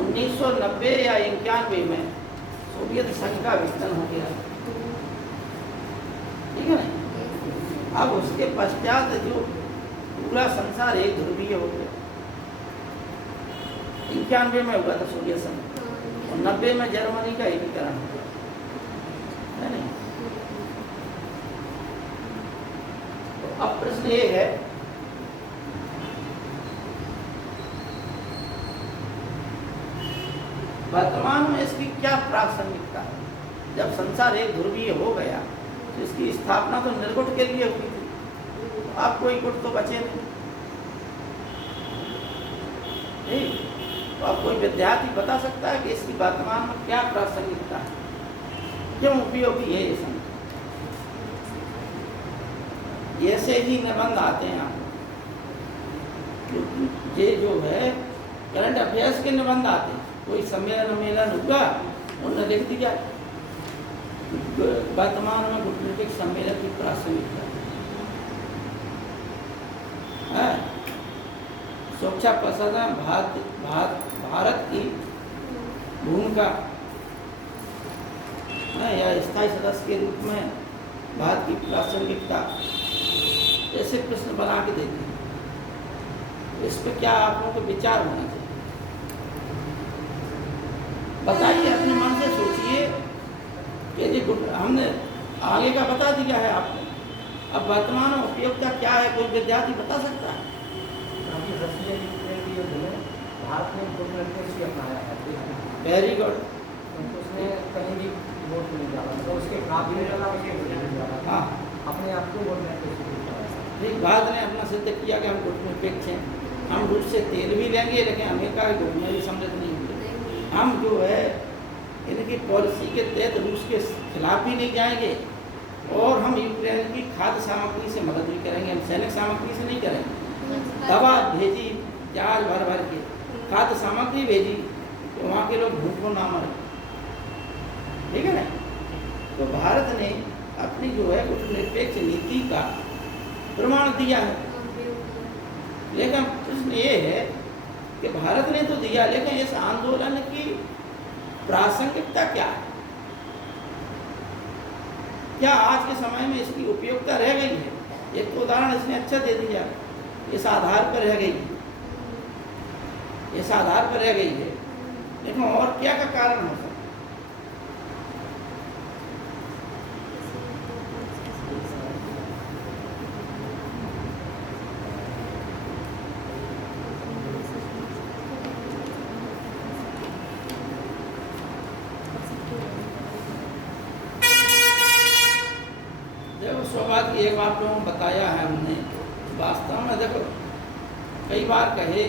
1990 या 91 में सोवियत संघ का विघटन हो गया, ठीक है ना? अब उसके पश्चात जो पूरा संसार एक ध्रुवीय हो गया। 91 में हुआ था सोवियत संघ और 90 में जर्मनी का एकीकरण हो गया, है नहीं? तो अब प्रश्न ये है वर्तमान में इसकी क्या प्रासंगिकता है? जब संसार एक ध्रुवीय हो गया तो इसकी स्थापना तो निर्गुट के लिए हुई थी। अब कोई गुट तो बचे नहीं। तो अब कोई विद्यार्थी बता सकता है कि इसकी वर्तमान में क्या प्रासंगिकता है, क्यों उपयोगी है ये संघ? ऐसे ही निबंध आते हैं ये जो है करंट अफेयर्स के निबंध आते हैं। कोई सम्मेलन हुआ, उन्होंने लिख दिया वर्तमान में गुटनिरपेक्ष सम्मेलन की प्रासंगिकता है। सुरक्षा प्रसाधन भारत की भूमिका या स्थायी सदस्य के रूप में भारत की प्रासंगिकता, ऐसे प्रश्न बना के देते हैं। इस पर क्या आप लोगों को विचार होना चाहिए? बताइए, अपने मन से सोचिए कि जी हमने आगे का बता दिया है आपको, अब वर्तमान में उपयोगिता क्या है? कोई विद्यार्थी बता सकता है? भारत ने गुटनिरपेक्ष अपनाया है। Very good. उसने कहीं भी वोट नहीं डाला, तो उसके खिलाफ भी नहीं डाला, उसके वोट नहीं डाला। हाँ, अपने आप को गुटनिरपेक्ष ठीक। भारत ने अपना सिद्ध किया कि हम गुटनिरपेक्ष हैं। हम रूस से तेल भी लेंगे, लेकिन अमेरिका के गुट में भी सम्मिलित नहीं होंगे। हम जो है इनकी पॉलिसी के तहत रूस के खिलाफ भी नहीं जाएंगे और हम यूक्रेन की खाद्य सामग्री से मदद भी करेंगे। हम सैनिक सामग्री से नहीं करेंगे। दवा भेजी जहाज भर भर के, खाद्य सामग्री भेजी तो वहाँ के लोग भूख को ना मरे, ठीक है ना? तो भारत ने अपनी जो है गुटनिरपेक्ष नीति का प्रमाण दिया है। लेकिन प्रश्न ये है कि भारत ने तो दिया, लेकिन इस आंदोलन की प्रासंगिकता क्या है? क्या आज के समय में इसकी उपयोगिता रह गई है? एक तो उदाहरण इसने अच्छा दे दिया, इस आधार पर रह गई है, इस आधार पर रह गई है, लेकिन और क्या का कारण हो सकता? बात एक आप लोगों को बताया है हमने। वास्तव में देखो, कई बार कहे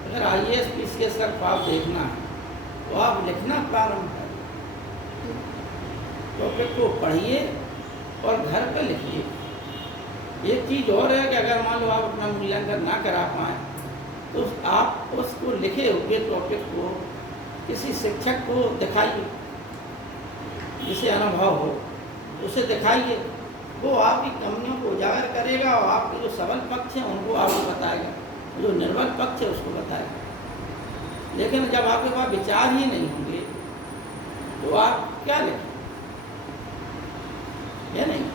अगर IAS PCS का ख्वाब देखना है तो आप लिखना प्रारंभ करें, टॉपिक को पढ़िए और घर पर लिखिए। एक चीज़ और है कि अगर मान लो आप अपना मूल्यांकन ना करा पाएँ तो आप उसको लिखे हुए टॉपिक को किसी शिक्षक को दिखाइए, जिसे अनुभव हो उसे दिखाइए। वो आपकी कमियों को उजागर करेगा और आपके जो सबल पक्ष हैं उनको आपको बताएगा, जो निर्बल पक्ष है उसको बताएगा। लेकिन जब आपके पास विचार ही नहीं होंगे तो आप क्या लिखें? है नहीं?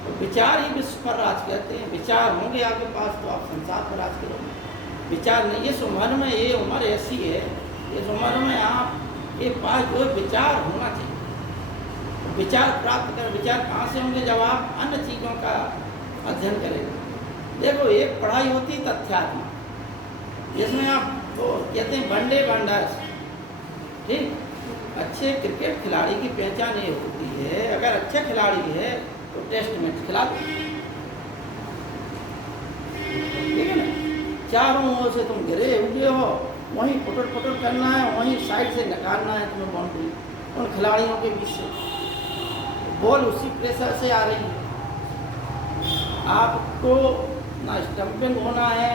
तो विचार ही विश्व पर राज करते हैं। विचार होंगे आपके पास तो आप संसार पर राज करोगे। विचार नहीं, इस उम्र में, ये उम्र ऐसी है, इस उम्र में आपके पास जो विचार होना चाहिए। विचार प्राप्त कर, विचार कहाँ से होंगे? जब आप अन्य चीज़ों का अध्ययन करेंगे। देखो, एक पढ़ाई होती है तथ्यात्मक, जिसमें आप वो कहते हैं वनडे वंडर्स, ठीक। अच्छे क्रिकेट खिलाड़ी की पहचान ये होती है, अगर अच्छा खिलाड़ी है तो टेस्ट मैच खिला दो, ठीक है ना। चारों ओर से तुम घिरे हुए हो, वहीं पुटर करना है, वहीं साइड से निकालना है तुम्हें बाउंड्री, उन खिलाड़ियों के बीच से बॉल उसी प्रेशर से आ रही है। आपको ना स्टंपिंग होना है,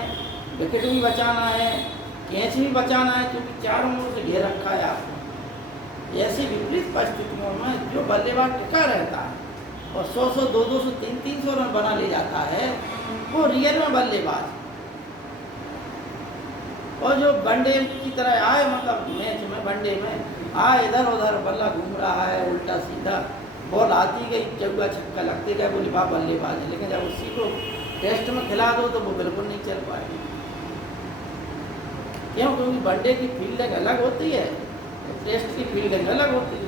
विकेट भी बचाना है, कैच भी बचाना है, क्योंकि चारों ओर से घेर रखा है आपको। ऐसी विपरीत परिस्थितियों में जो बल्लेबाज टिका रहता है और 100-100, 200-200, 300-300 रन बना ले जाता है, वो रियल में बल्लेबाज। और जो वनडे की तरह आए, मतलब मैच में, वनडे में आए, इधर उधर बल्ला घूम रहा है उल्टा सीधा, बॉल आती गई, चौका छक्का लगते गए, बोले वाह बल्लेबाज है। लेकिन जब उसी को टेस्ट में खिला दो तो वो बिल्कुल नहीं चल पाएगी। क्यों? क्योंकि वनडे की फील्डिंग अलग होती है, टेस्ट की फील्डिंग अलग होती है।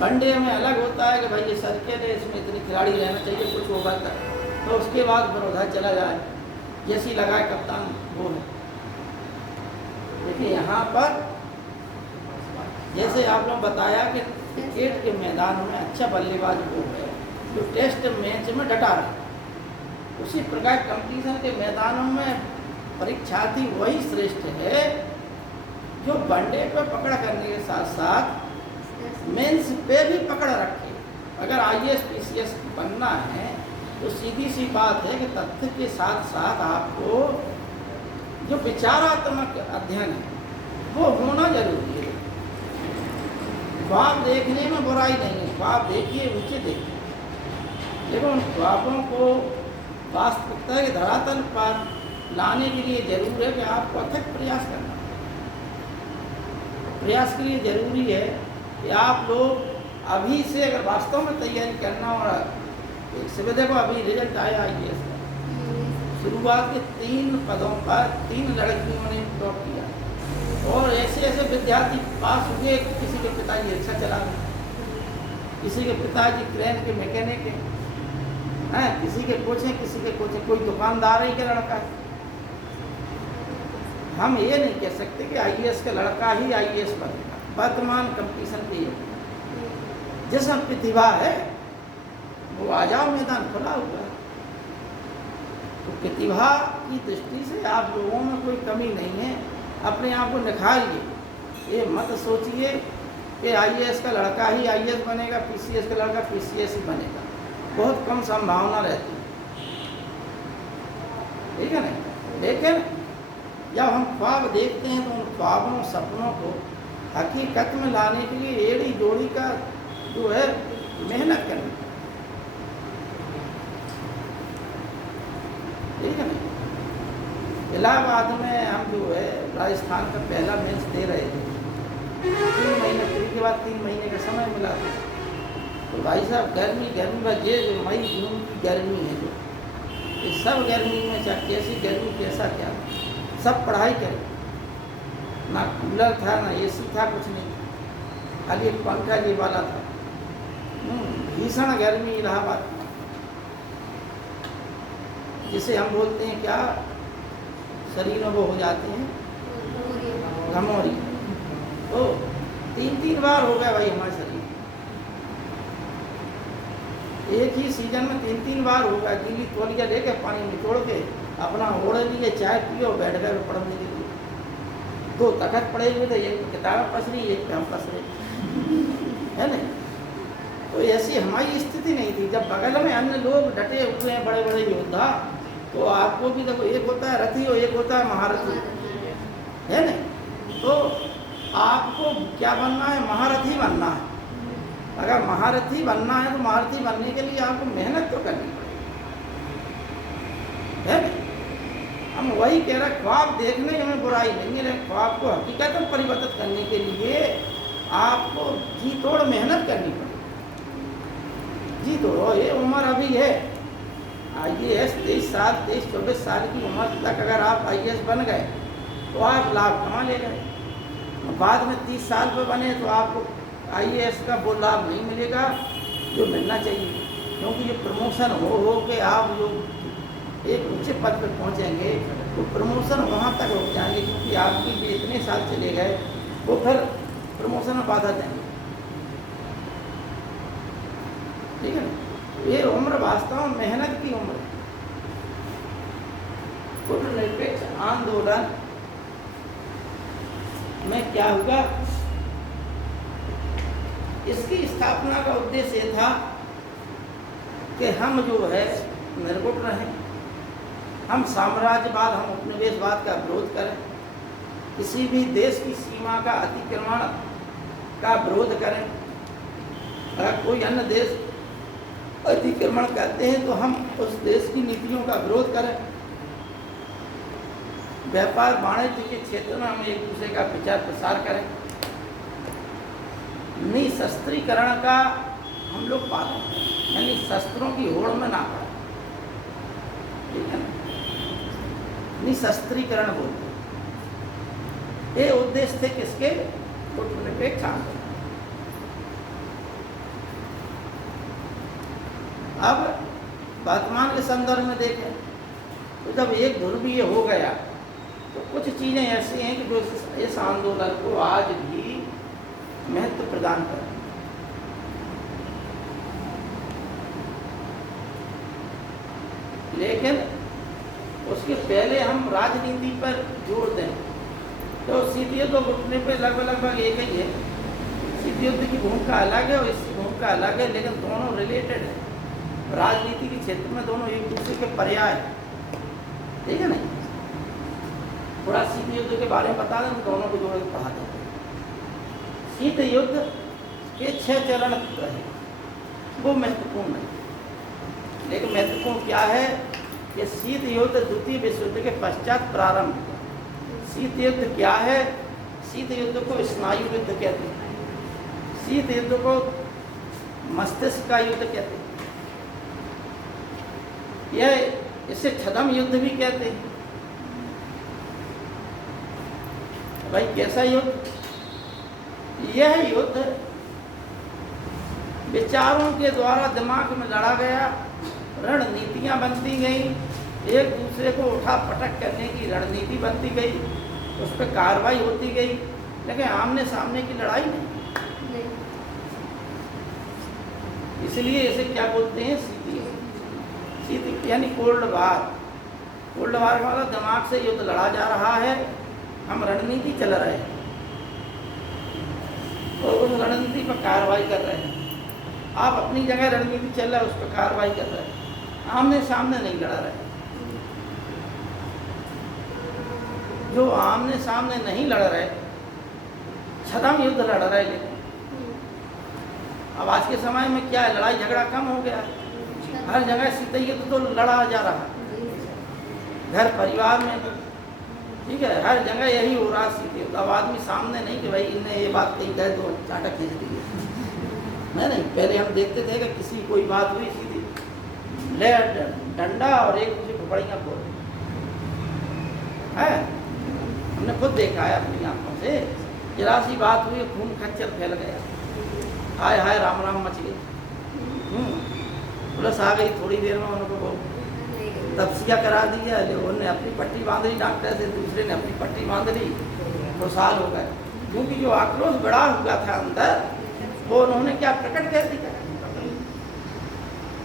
वनडे में अलग होता है कि भाई ये सर्किल है, इसमें इतने खिलाड़ी रहना चाहिए, कुछ होगा तो उसके बाद फिर उधर चला जाए, जैसी लगाए कप्तान वो है। देखिए यहाँ पर जैसे आपने बताया कि क्रिकेट के मैदान में अच्छा बल्लेबाज वो है जो टेस्ट मैच में डटा रहे, उसी प्रकार कंपटीशन के मैदानों में परीक्षार्थी वही श्रेष्ठ है जो वनडे पे पकड़ करने के साथ साथ मेंस पे भी पकड़ रखे। अगर IAS PCS बनना है तो सीधी सी बात है कि तथ्य के साथ साथ आपको जो विचारात्मक अध्ययन है वो होना जरूरी है। ख्वाब देखने में बुराई नहीं है, ख्वाब देखिए, ऊँचे देखिए, लेकिन उन ख्वाबों को वास्तविकता के धरातल पर लाने के लिए जरूर है कि आपको अथक प्रयास करना। प्रयास के लिए जरूरी है कि आप लोग अभी से अगर वास्तव में तैयारी करना, और एक से देखो अभी रिजल्ट आया IAS का, शुरुआत के 3 पदों पर 3 लड़कियों ने टॉप किया, और ऐसे ऐसे विद्यार्थी पास हुए, किसी के पिताजी रिक्शा चला रहे, किसी के पिताजी क्रेन के मैकेनिक हैं, किसी के कोच हैं, किसी के कोच, कोई दुकानदार ही का लड़का है। हम ये नहीं कह सकते कि IAS का लड़का ही IAS बनेगा। वर्तमान कंपटीशन पे जिसमें प्रतिभा है वो आ जाओ, मैदान खुला हुआ है। तो प्रतिभा की दृष्टि से आप लोगों में कोई कमी नहीं है, अपने आप को निखारिए। ये मत सोचिए कि IAS का लड़का ही IAS बनेगा, PCS का लड़का PCS ही बनेगा, बहुत कम संभावना रहती है, ठीक है ना। लेकिन जब हम ख्वाब देखते हैं तो उन ख्वाबों, सपनों को हकीकत में लाने के लिए एड़ी जोड़ी का जो है मेहनत करनी, ठीक है ना। इलाहाबाद में हम जो है राजस्थान का पहला मैच दे रहे थे, 3 महीने फ्री के बाद 3 महीने का समय मिला था। तो भाई साहब गर्मी में ये जो मई जून की गर्मी है, जो इस सब गर्मी में चाहे कैसी गर्मी कैसा क्या, सब पढ़ाई करें, ना कूलर था ना AC था, कुछ नहीं, खाली एक पंखा ये वाला था। भीषण गर्मी इलाहाबाद, जिसे हम बोलते हैं क्या, शरीर में वो हो जाते हैं घमौरी। तो 3-3 बार हो गया भाई हमारे शरीर, एक ही सीजन में 3-3 बार हो गया। गीली तौलिया लेके पानी निचोड़ के अपना ओढ़ लिए, चाय पियो, बैठ गए पढ़ने के लिए। 2 तखत पड़े हुए थे, एक तो किताबें पस रही, एक पे हम पस रहे, है ना। तो ऐसी हमारी स्थिति नहीं थी। जब बगल में अन्य लोग डटे हुए हैं, बड़े बड़े योद्धा, तो आपको भी देखो, एक होता है रथी और एक होता है महारथी, है ना। तो आपको क्या बनना है? महारथी बनना है। अगर महारथी बनना है तो महारथी बनने के लिए आपको मेहनत तो करनी पड़ेगी, है ना। हम वही कह रहे, ख्वाब देखने में बुराई नहीं है, लेकिन ख्वाब को हकीकत में परिवर्तित करने के लिए आपको जी तोड़ मेहनत करनी पड़ेगी। जी तोड़ो, ये उम्र अभी है, IAS 23-24 साल की उम्र तक अगर आप IAS बन गए तो आप लाभ कमा ले गए। बाद में 30 साल पर बने तो आपको IAS का वो लाभ नहीं मिलेगा जो मिलना चाहिए, क्योंकि ये प्रमोशन हो के आप जो एक ऊंचे पद पर पहुंचेंगे तो प्रमोशन वहाँ तक रुक जाएंगे, क्योंकि आपकी भी इतने साल चले गए वो फिर प्रमोशन में बाधा देंगे। ठीक है ना, ये उम्र वास्तव में मेहनत की उम्र है। गुटनिरपेक्ष आंदोलन में क्या हुआ, इसकी स्थापना का उद्देश्य ये था कि हम जो है निर्गुट रहें, हम साम्राज्यवाद, हम उपनिवेशवाद का विरोध करें, किसी भी देश की सीमा का अतिक्रमण का विरोध करें। अगर कोई अन्य देश अतिक्रमण करते हैं तो हम उस देश की नीतियों का विरोध करें। व्यापार वाणिज्य के क्षेत्र में हम एक दूसरे का विचार प्रसार करें। निशस्त्रीकरण का हम लोग पालन करें, यानी शस्त्रों की होड़ में ना पड़े। ठीक है ना, निशस्त्रीकरण बोलते हैं। ये उद्देश्य थे किसके, गुटनिरपेक्ष आंदोलन। अब वर्तमान के संदर्भ में देखें तो जब एक ध्रुवीय हो गया तो कुछ चीज़ें ऐसी हैं कि जो इस आंदोलन को आज भी महत्व प्रदान कर रही हैं। लेकिन उसके पहले हम राजनीति पर जोर दें तो शीत युद्ध और गुटनिरपेक्ष लगभग एक ही है। शीत युद्ध की भूमिका अलग है और इसकी भूमिका अलग है, लेकिन दोनों रिलेटेड है। राजनीति के क्षेत्र में दोनों एक दूसरे के पर्याय है। ठीक है नहीं, थोड़ा शीत युद्ध के बारे में बता दें, दोनों को जोड़ के पढ़ा दें। शीत युद्ध के 6 चरण रहे, वो महत्वपूर्ण है। लेकिन महत्वपूर्ण क्या है कि शीत युद्ध द्वितीय विश्व युद्ध के पश्चात प्रारंभ हुआ। शीत युद्ध क्या है, शीत युद्ध को स्नायु युद्ध कहते हैं, शीत युद्ध को मस्तिष्क का युद्ध कहते हैं, यह इसे छद्म युद्ध भी कहते हैं। भाई कैसा युद्ध, यह युद्ध विचारों के द्वारा दिमाग में लड़ा गया, रणनीतियां बनती गई, एक दूसरे को उठा पटक करने की रणनीति बनती गई, उस पर कार्रवाई होती गई, लेकिन आमने सामने की लड़ाई नहीं। इसलिए इसे क्या बोलते हैं, शीत युद्ध। शीत यानी कोल्ड वार। कोल्ड वार का मतलब दिमाग से युद्ध लड़ा जा रहा है, हम रणनीति चल रहे हैं और उस रणनीति पर कार्रवाई कर रहे हैं। आप अपनी जगह रणनीति चल रहा है, उस पर कार्रवाई कर रहे हैं, आमने सामने नहीं लड़ा रहे। जो आमने सामने नहीं लड़ रहे, छद्म युद्ध लड़ रहे। लेकिन अब आज के समय में क्या है, लड़ाई झगड़ा कम हो गया, हर जगह शीत युद्ध तो लड़ा जा रहा है, घर परिवार में तो ठीक है, हर जगह यही हो रहा शीत युद्ध। अब आदमी सामने नहीं कि भाई इनने ये बात कही कहे तो चाटा खींच दी नहीं। पहले हम देखते थे कि किसी कोई बात हुई, सीधी ले डंडा और एक दूसरे को बड़ियाँ बोल है। हमने खुद देखा है अपनी आंखों से, जरा सी बात हुई खून खच्चर फैल गया, हाय हाय राम राम मच गई। पुलिस आ गई, थोड़ी देर में उनको तफ्सिया करा दिया, उन्होंने अपनी पट्टी बांध ली, डॉक्टर से दूसरे ने अपनी पट्टी बांध ली, 2 साल हो गए। क्योंकि जो आक्रोश बड़ा हुआ था अंदर, वो उन्होंने क्या प्रकट कर दिया।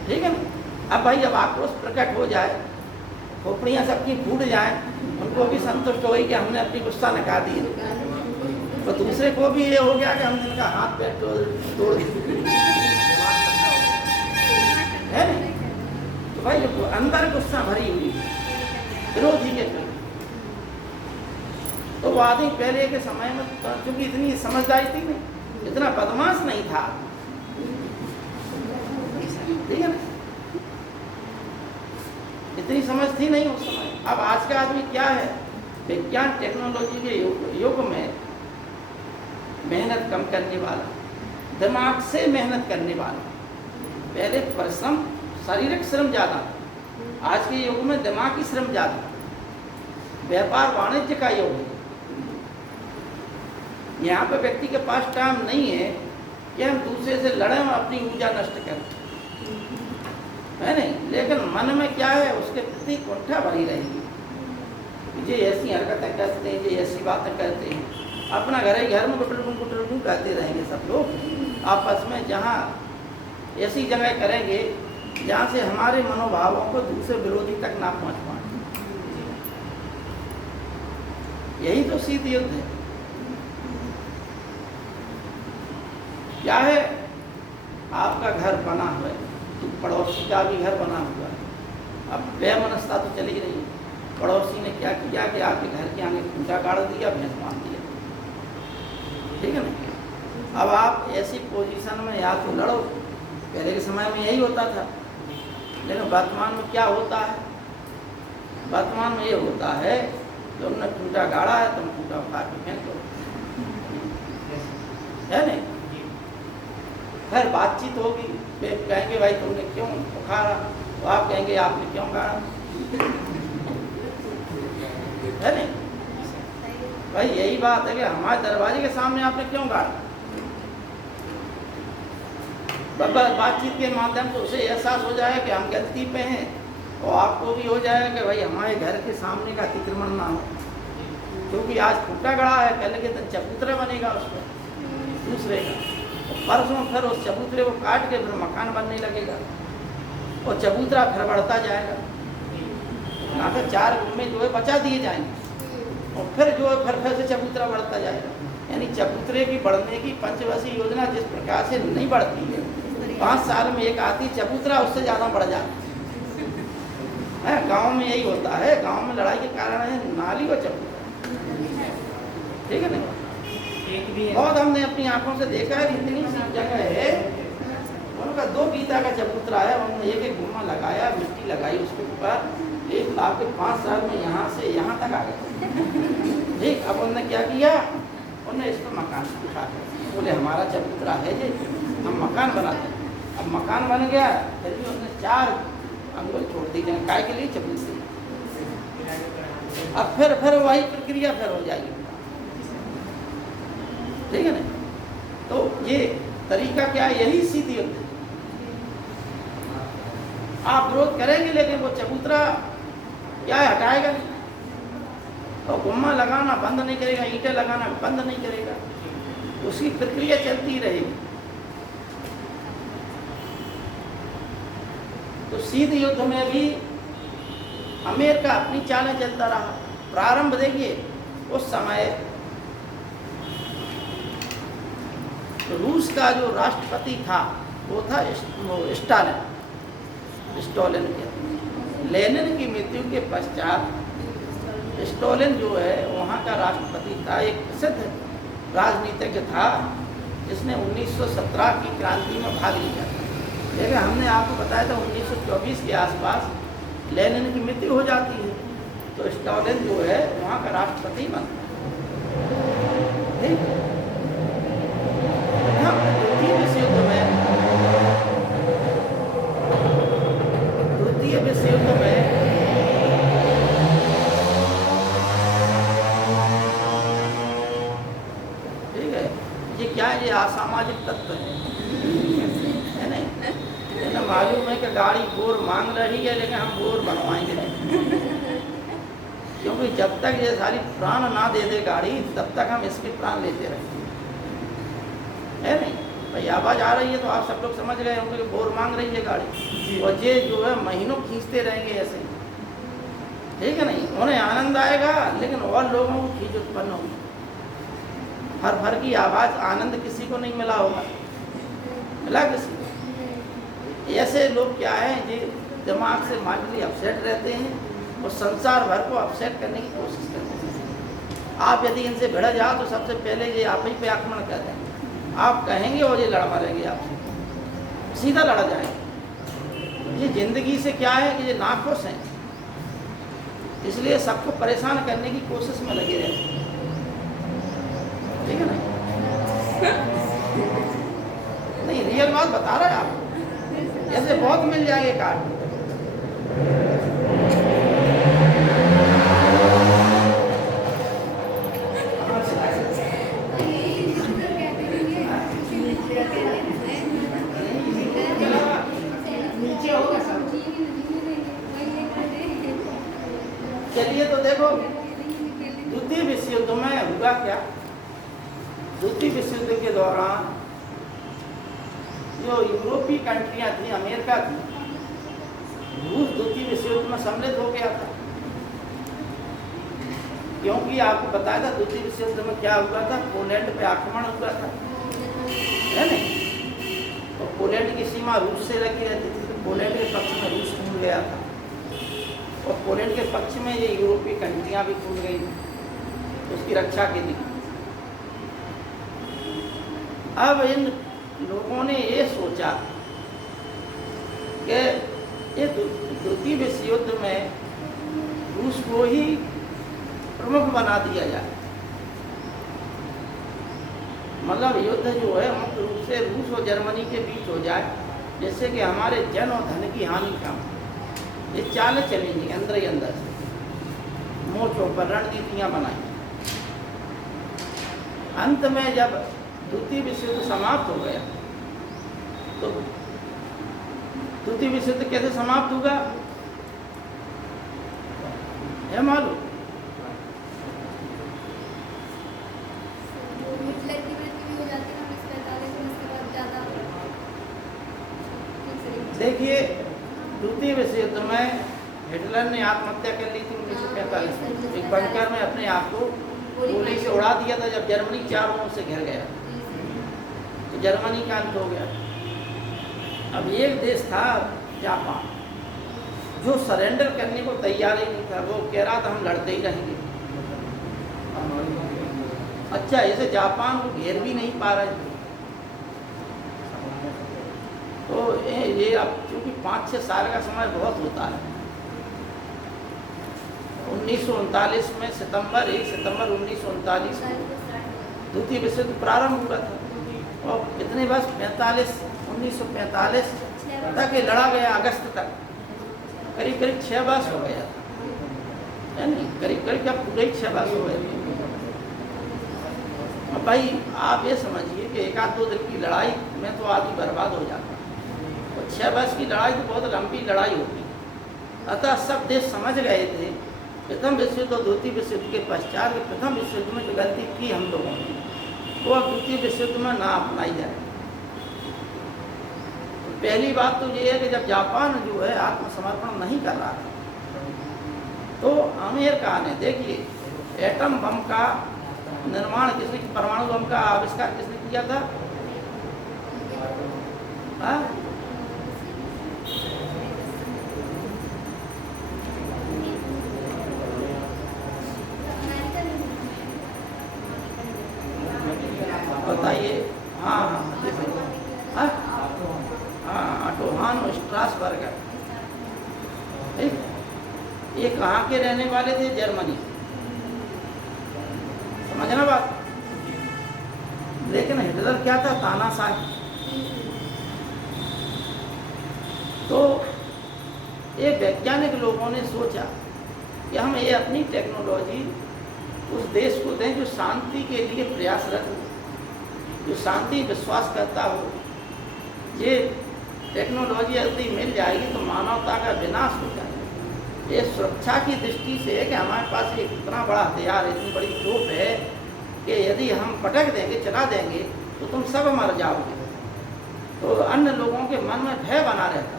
ठीक है ना, अब भाई जब आक्रोश प्रकट हो जाए, खोपड़ियाँ सबकी फूट जाएं, उनको भी संतुष्ट हो गई कि हमने अपनी गुस्सा निकाल दी, तो दूसरे को भी ये हो गया कि हमने इनका हाथ पैर तोड़ दिया है ना। तो भाई जो अंदर गुस्सा भरी हुई विरोधी के प्रति, तो वो आदमी पहले के समय में क्योंकि इतनी समझदारी थी नहीं, इतना बदमाश नहीं था, ठीक है ना, इतनी समझ थी नहीं उस समय। अब आज का आदमी क्या है, विज्ञान टेक्नोलॉजी के युग में मेहनत कम करने वाला, दिमाग से मेहनत करने वाला। पहले परिश्रम, शारीरिक श्रम ज़्यादा, आज के युग में दिमागी श्रम ज़्यादा, व्यापार वाणिज्य का योग है। यहाँ पे व्यक्ति के पास टाइम नहीं है कि हम दूसरे से लड़ें और अपनी ऊर्जा नष्ट करें, है नहीं। लेकिन मन में क्या है, उसके प्रति कुंठा भरी रहेगी। ये ऐसी हरकतें करते हैं, ये ऐसी बातें करते हैं, अपना घर ही घर में कुटुरगुम कहते रहेंगे सब लोग आपस में। जहाँ ऐसी जगह करेंगे जहाँ से हमारे मनोभावों को दूसरे विरोधी तक ना पहुँच पाए। यही तो शीत युद्ध है। क्या है, आपका घर बना हुआ है, तो पड़ोसी का भी घर बना हुआ है। अब बेमनस्ता तो चली रही है। पड़ोसी ने क्या किया कि आपके घर के आगे खूंटा गाड़ दिया, भैंस बांध दिया, ठीक है ना। अब आप ऐसी पोजीशन में या तो लड़ो, पहले के समय में यही होता था, लेकिन वर्तमान में क्या होता है, वर्तमान में ये होता है कि उन्होंने खूंटा गाड़ा है, तुम खूंटा उठा के फेंक दो, है नहीं। फिर बातचीत होगी, वे कहेंगे भाई तुमने क्यों उखाड़ा, तो आप कहेंगे आपने क्यों गाड़ा, है नहीं। भाई यही बात है कि हमारे दरवाजे के सामने आपने क्यों गाड़ा। बातचीत के माध्यम से उसे एहसास हो जाए कि हम गलती पे हैं, और आपको भी हो जाएगा कि भाई हमारे घर के सामने का अतिक्रमण ना हो, क्योंकि आज खूंटा गड़ा है, कल के दिन चबूतरा बनेगा उस पर दूसरे का, और परसों फिर उस चबूतरे को काट के फिर मकान बनने लगेगा, और चबूतरा फिर बढ़ता जाएगा। यहाँ पे 4 गुम्मे जो है बचा दिए जाएंगे, और फिर जो है फिर से चबूतरा बढ़ता जाएगा। यानी चबूतरे की बढ़ने की पंचवर्षीय योजना जिस प्रकार से नहीं बढ़ती है, 5 साल में एक आती चबूतरा उससे ज़्यादा बढ़ जाता है। गांव में यही होता है, गांव में लड़ाई के कारण है नाली और चबूतरा, ठीक है ना। बहुत हमने अपनी आंखों से देखा है, इतनी सी जगह है, उनका 2 बीता का चबूतरा है, उन्होंने एक गुम्मा लगाया, मिट्टी लगाई उसके ऊपर, एक आपके 5 साल में यहाँ से यहाँ तक आ गए, ठीक। अब उन्होंने क्या किया, उन्होंने इस पर मकान उठा, बोले हमारा चबूतरा है जी, हम मकान बनाते हैं। अब मकान बन गया, फिर भी उन्होंने 4 अंगुल छोड़ दी जाए, काय के लिए, चबूतरे। अब फिर वही प्रक्रिया फिर हो जाएगी, ठीक है ना। तो ये तरीका क्या है, यही शीत युद्ध है। आप विरोध करेंगे, लेकिन वो चबूतरा क्या है, हटाएगा नहीं, और गुम्मा लगाना बंद नहीं करेगा, ईंटें लगाना बंद नहीं करेगा, उसकी प्रक्रिया चलती रहेगी। तो शीत युद्ध में भी अमेरिका अपनी चालें चलता रहा। प्रारंभ देखिए, उस समय तो रूस का जो राष्ट्रपति था वो था स्टालिन के। लेनिन की मृत्यु के पश्चात स्टालिन जो है वहाँ का राष्ट्रपति था, एक प्रसिद्ध राजनीतिज्ञ था, जिसने 1917 की क्रांति में भाग लिया था। लेकिन हमने आपको बताया था 1924 के आसपास लेनिन की मृत्यु हो जाती है, तो स्टालिन जो है वहाँ का राष्ट्रपति बनता है, ठीक। द्वितीय विश्व युद्ध में ठीक है, ये क्या है, ये असामाजिक तत्व है नहीं। मालूम है कि गाड़ी बोर मांग रही है, लेकिन हम बोर बनवाएंगे नहीं, क्योंकि जब तक ये सारी प्राण ना दे दे गाड़ी, तब तक हम इसके प्राण लेते रहेंगे, है नहीं। भाई आवाज़ आ रही है तो आप सब लोग समझ गए होंगे कि बोर मांग रही है गाड़ी, और ये जो है महीनों खींचते रहेंगे ऐसे, ठीक है नहीं। उन्हें आनंद आएगा, लेकिन और लोगों को खींच उत्पन्न होगी। हर भर की आवाज़, आनंद किसी को नहीं मिला होगा, मिला किसी को। ऐसे लोग क्या है, जो दिमाग से माइंडली अपसेट रहते हैं और संसार भर को अपसेट करने की कोशिश करते हैं। आप यदि इनसे भिड़ जाओ तो सबसे पहले ये आप ही पे आक्रमण कर देंगे, आप कहेंगे और ये लड़ मारेंगे आपसे, सीधा लड़ा जाएगा। ये जिंदगी से क्या है कि ये नाखुश हैं, इसलिए सबको परेशान करने की कोशिश में लगे रहते हैं, ठीक है ना। नहीं, रियल बात बता रहा है आपको, ऐसे बहुत मिल जाएंगे काट। चलिए तो देखो द्वितीय विश्व युद्ध में हुआ क्या। द्वितीय विश्व युद्ध के दौरान जो यूरोपीय कंट्रियां थी, अमेरिका थी, रूस द्वितीय विश्व युद्ध में सम्मिलित हो गया था। क्योंकि आपको बताया था द्वितीय विश्व युद्ध में क्या हुआ था, पोलैंड पे आक्रमण हुआ था, है नहीं। तो पोलैंड की सीमा रूस से लगी रहती थी, तो पोलैंड के पक्ष में रूस कूद गया था और पोलैंड के पक्ष में ये यूरोपीय कंट्रियां भी कूद गई थी उसकी रक्षा के लिए। अब इन लोगों ने ये सोचा कि ये द्वितीय विश्व युद्ध में रूस को ही प्रमुख बना दिया जाए, मतलब युद्ध जो है मुख्य रूप से रूस और जर्मनी के बीच हो जाए, जैसे कि हमारे जन और धन की हानि कम। ये चालें चलेंगी अंदर ही अंदर से, मोर्चों पर रणनीतियाँ बनाई। अंत में जब द्वितीय विश्व युद्ध समाप्त हो गया तो द्वितीय विश्व युद्ध कैसे समाप्त होगा है मालूम? हिटलर की मृत्यु भी हो जाती है 1945 में, उसके बाद ज़्यादा। देखिए द्वितीय विश्व युद्ध में हिटलर ने आत्महत्या कर ली थी 1945 में, एक बंकर में अपने आप को गोली से उड़ा दिया था जब जर्मनी चारों ओर से घिर गया तो जर्मनी का अंत हो गया। अब एक देश था जापान, जो सरेंडर करने को तैयार ही नहीं था, वो कह रहा था हम लड़ते ही रहेंगे। अच्छा, ऐसे जापान को घेर भी नहीं पा रहे थे, तो ये अब क्योंकि 5-6 साल का समय बहुत होता है। 1939 में 1 सितंबर 1939 द्वितीय विश्व युद्ध प्रारंभ हुआ था और कितने वर्ष 1945 तक ये लड़ा गया, अगस्त तक, करीब 6 वर्ष हो गया था, है नहीं, करीब क्या पूरे 6 वर्ष हो गए। अब भाई आप ये समझिए कि 1-2 दिन की लड़ाई में तो आदमी बर्बाद हो जाता है और 6 वर्ष की लड़ाई तो बहुत लंबी लड़ाई होती। अतः सब देश समझ गए थे प्रथम विश्व युद्ध और द्वितीय विश्व युद्ध के पश्चात प्रथम विश्व युद्ध में जो गलती की हम लोगों ने वो अब द्वितीय विश्व युद्ध में ना अपनाई जाए। तो पहली बात तो ये है कि जब जापान जो है आत्मसमर्पण नहीं कर रहा था तो अमेरिका ने, देखिए एटम बम का निर्माण किसने, परमाणु बम का आविष्कार किसने किया था? हाँ? बताइए। हाँ हाँ हाँ, ऑटोहान और स्ट्रासबर्गर, ठीक, ये कहाँ के रहने वाले थे? जर्मनी, समझना बात। लेकिन हिटलर क्या था? तानाशाही। तो ये वैज्ञानिक लोगों ने सोचा कि हम ये अपनी टेक्नोलॉजी उस देश को दें जो शांति के लिए प्रयासरत हो, जो शांति विश्वास करता हो। ये टेक्नोलॉजी यदि मिल जाएगी तो मानवता का विनाश हो जाएगा। ये सुरक्षा की दृष्टि से है कि हमारे पास एक इतना बड़ा हथियार, इतनी बड़ी तोप है कि यदि हम पटक देंगे, चला देंगे तो तुम सब मर जाओगे। तो अन्य लोगों के मन में भय बना रहता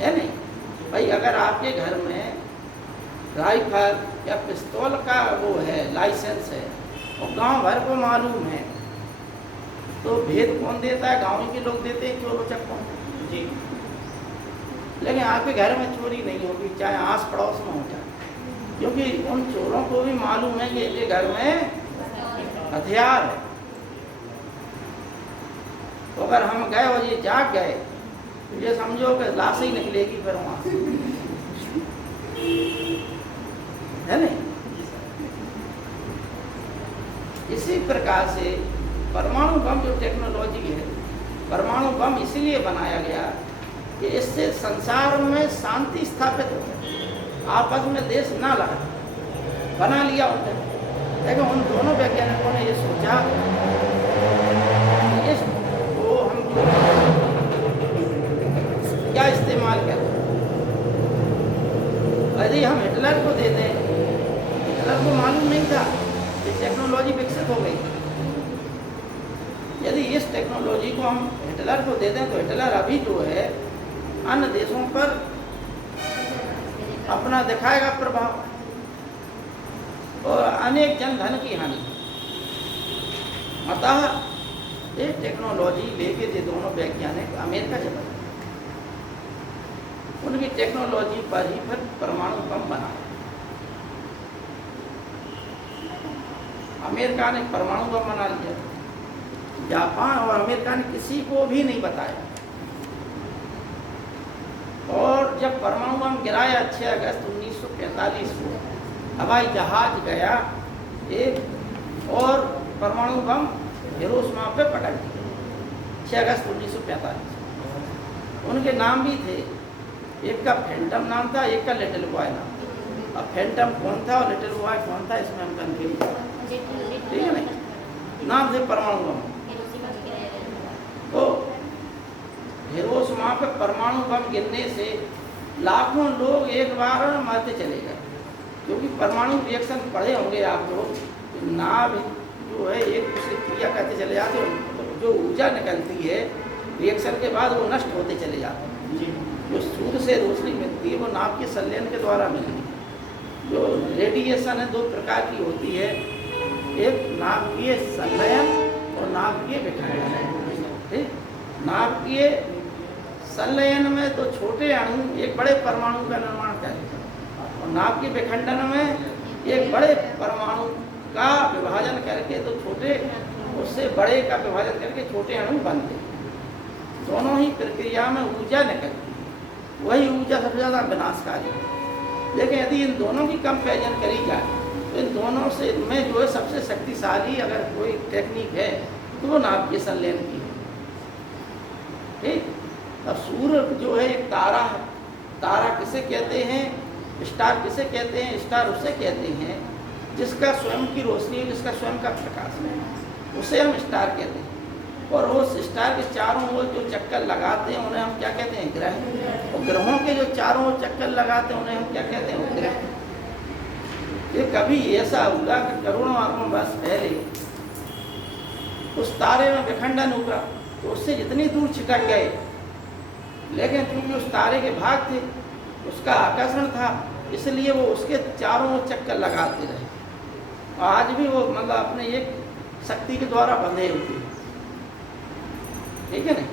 है नहीं भाई। अगर आपके घर में राइफल या पिस्तौल का वो है, लाइसेंस है और गांव भर को मालूम है तो भेद कौन देता है? गांव के लोग देते हैं, चोरों चक्कों जी। लेकिन आपके घर में चोरी नहीं होगी, चाहे आस पड़ोस में हो जाए, क्योंकि उन चोरों को भी मालूम है कि ये घर में हथियार है। तो अगर हम गए और ये जाग गए तो ये समझो कि लाश ही निकलेगी फिर वहाँ से, है नहीं। इसी प्रकार से परमाणु बम जो टेक्नोलॉजी है, परमाणु बम इसीलिए बनाया गया कि इससे संसार में शांति स्थापित हो जाए, आपस में देश ना लड़े। बना लिया उन्होंने, लेकिन उन दोनों वैज्ञानिकों ने ये सोचा कि इसको हम क्या इस्तेमाल करें। यदि टेक्नोलॉजी विकसित हो गई। यदि इस टेक्नोलॉजी को हम हिटलर को दे दें तो हिटलर अभी जो है अन्य देशों पर अपना दिखाएगा प्रभाव और अनेक जनधन की हानि। अतः ये टेक्नोलॉजी लेके ये दोनों वैज्ञानिक अमेरिका चले गए। उनकी टेक्नोलॉजी पर ही फिर परमाणु बम बना। अमेरिका ने परमाणु बम बना लिया। जापान और अमेरिका ने किसी को भी नहीं बताया। और जब परमाणु बम गिराया 6 अगस्त 1945 को हवाई जहाज गया एक और परमाणु बम हिरोशिमा पे पटक दिया 6 अगस्त 1945। उनके नाम भी थे, एक का फैंटम नाम था, एक का लिटिल बॉय नाम था। अब फैंटम कौन था और लिटिल बॉय कौन था इसमें हम कंफ्यूज, ठीक है नहीं, नाम थे परमाणु बम। तो हिरोशिमा पे परमाणु बम गिरने से लाखों लोग एक बार मरते चले गए, क्योंकि परमाणु रिएक्शन पढ़े होंगे आप लोग। नाभ जो है एक दूसरी क्रिया करते चले जाते हैं, जो ऊर्जा निकलती है रिएक्शन के बाद वो नष्ट होते चले जाते हैं। जो सूर्य से रोशनी मिलती है वो नाभ के संलयन के द्वारा मिलती है। जो रेडिएशन है 2 प्रकार की होती है, एक नाभिकीय संलयन और नाभिकीय विखंडन। ठीक, नाभिकीय संलयन में तो छोटे अणु एक बड़े परमाणु का निर्माण करें और नाभिकीय विखंडन में एक बड़े परमाणु का विभाजन करके तो छोटे उससे बड़े का विभाजन करके छोटे अणु बनते। दोनों ही प्रक्रिया में ऊर्जा निकलती, वही ऊर्जा सबसे ज़्यादा विनाशकारी है। लेकिन यदि इन दोनों की कंपैरिजन करी जाए तो इन दोनों से में जो है सबसे शक्तिशाली अगर कोई टेक्निक है तो वो नाभिकीय संलयन की है। ठीक, अब सूर्य जो है एक तारा है। तारा किसे कहते हैं, स्टार किसे कहते हैं? स्टार उसे कहते हैं जिसका स्वयं की रोशनी, जिसका स्वयं का प्रकाश है, उसे हम स्टार कहते हैं। और उस स्टार के चारों ओर जो चक्कर लगाते हैं उन्हें हम क्या कहते हैं? ग्रह। और ग्रहों के जो चारों ओर चक्कर लगाते हैं उन्हें हम क्या कहते हैं? उपग्रह। ये कभी ऐसा हुआ कि करोड़ों अरबों वर्ष पहले उस तारे में विखंडन हुआ तो उससे जितनी दूर छिटक गए, लेकिन क्योंकि उस तारे के भाग थे, उसका आकर्षण था, इसलिए वो उसके चारों ओर चक्कर लगाते रहे। आज भी वो मतलब अपने एक शक्ति के द्वारा बंधे हुए, ठीक है नहीं।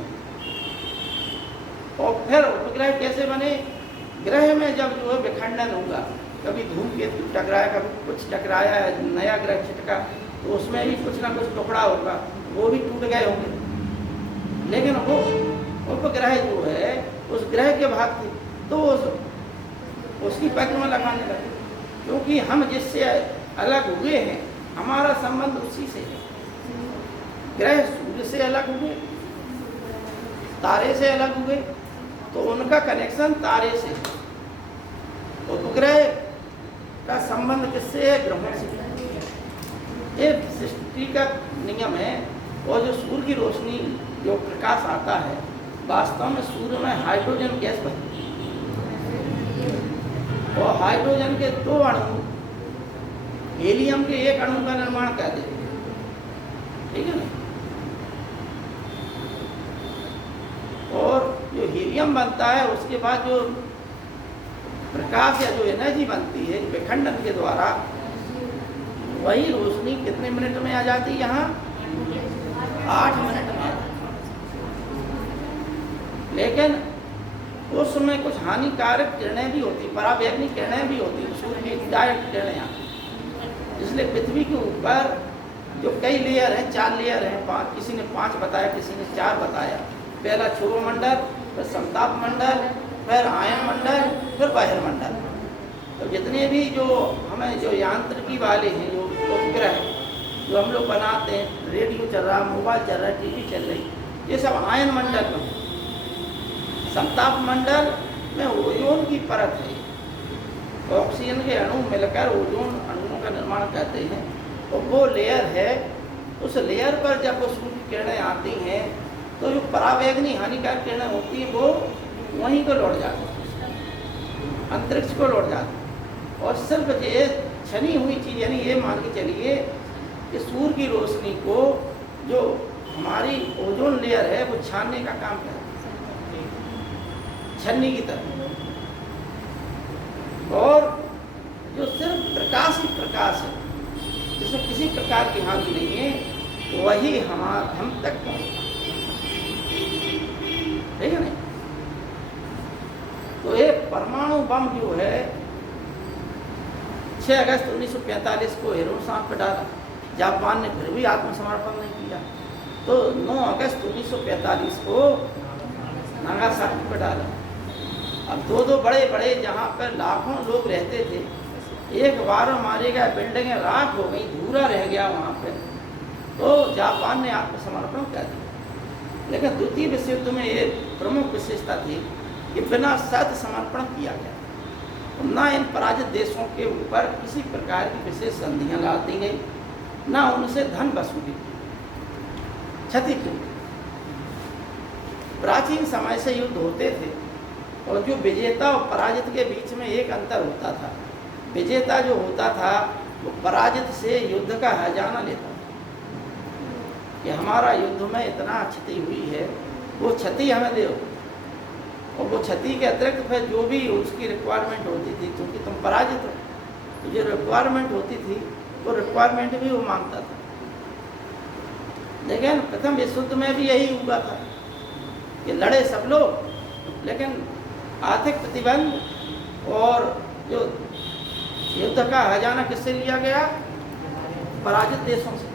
और फिर उपग्रह कैसे बने? ग्रह में जब जो है विखंडन होगा, कभी धूमकेतु टकराया, कभी कुछ टकराया, नया ग्रह छिटका, तो उसमें भी कुछ ना कुछ टुकड़ा होगा, वो भी टूट गए होंगे। लेकिन वो उपग्रह जो है उस ग्रह के भाग थे तो उसकी परिक्रमा लगाने लगे, क्योंकि हम जिससे अलग हुए हैं हमारा संबंध उसी से है। ग्रह सूर्य से अलग हुए, तारे से अलग हुए, तो उनका कनेक्शन तारे से है। उपग्रह का संबंध किससे है? ग्रहों से। ये सृष्टि का नियम है। और जो सूर्य की रोशनी जो प्रकाश आता है, वास्तव में सूर्य में हाइड्रोजन गैस बनती है और हाइड्रोजन के 2 अणु हीलियम के 1 अणु का निर्माण कर देते हैं, ठीक है ना। और जो हीलियम बनता है उसके बाद जो प्रकाश या जो एनर्जी बनती है विखंडन के द्वारा, वही रोशनी कितने मिनट में आ जाती है? यहाँ 8 मिनट में। लेकिन उस समय कुछ हानिकारक किरणें भी होती, पराबैंगनी किरणें भी होती, सूर्य की डायरेक्ट किरणें आती। इसलिए पृथ्वी के ऊपर जो कई लेयर हैं, 4 लेयर हैं, 5, किसी ने 5 बताया, किसी ने 4 बताया। पहला क्षोभमंडल, फिर समताप मंडल, फिर आयन मंडल, फिर बहिर्मंडल। तो जितने भी जो हमें जो यांत्रिकी वाले हैं, जो उपग्रह जो हम लोग बनाते हैं, रेडियो चल रहा, मोबाइल चल रहा, टीवी चल रही, ये सब आयन मंडल में। समताप मंडल में ओजोन की परत है, ऑक्सीजन के अणु मिलकर ओजोन अणुओं का निर्माण करते हैं, और वो लेयर है। उस लेयर पर जब वो सूर्य की किरणें आती हैं तो जो पराबैंगनी हानिकारक किरणें होती हैं वो वहीं को लौट जाती हैं, अंतरिक्ष को लौट जाती हैं। और सिर्फ ये छनी हुई चीज़, यानी ये मान के चलिए कि सूर्य की रोशनी को जो हमारी ओजोन लेयर है वो छानने का काम करता है, छन्नी की तरह। और जो सिर्फ प्रकाश ही प्रकाश है, जिसमें किसी प्रकार की हानि नहीं है, वही हम तक पहुंचता है, ठीक है नहीं? तो ये परमाणु बम जो है 6 अगस्त 1945 को हिरोशिमा पर डाला, जापान ने फिर भी आत्मसमर्पण नहीं किया। तो 9 अगस्त 1945 को नागासाकी पर डाला। अब दो बड़े बड़े जहाँ पर लाखों लोग रहते थे, एक बार मारे गए, बिल्डिंगें राख हो गई, धूरा रह गया वहाँ पे, तो जापान ने आत्मसमर्पण कर दिया। लेकिन द्वितीय विश्व युद्ध में ये प्रमुख विशेषता थी कि बिना सत समर्पण किया गया, न इन पराजित देशों के ऊपर किसी प्रकार की विशेष संधियाँ ला दी गई, न उनसे धन वसूली की। क्षति क्यों? प्राचीन समय से युद्ध होते थे और जो विजेता और पराजित के बीच में एक अंतर होता था। विजेता जो होता था वो पराजित से युद्ध का हर्जाना लेता था कि हमारा युद्ध में इतना क्षति हुई है, वो क्षति हमें दो, और वो क्षति के अतिरिक्त फिर जो भी उसकी रिक्वायरमेंट होती थी, क्योंकि तुम पराजित हो, तो जो रिक्वायरमेंट होती थी वो रिक्वायरमेंट भी वो मांगता था। लेकिन प्रथम विश्व युद्ध में भी यही हुआ था कि लड़े सब लोग, लेकिन आर्थिक प्रतिबंध और जो युद्ध का हर्जाना किससे लिया गया? पराजित देशों से।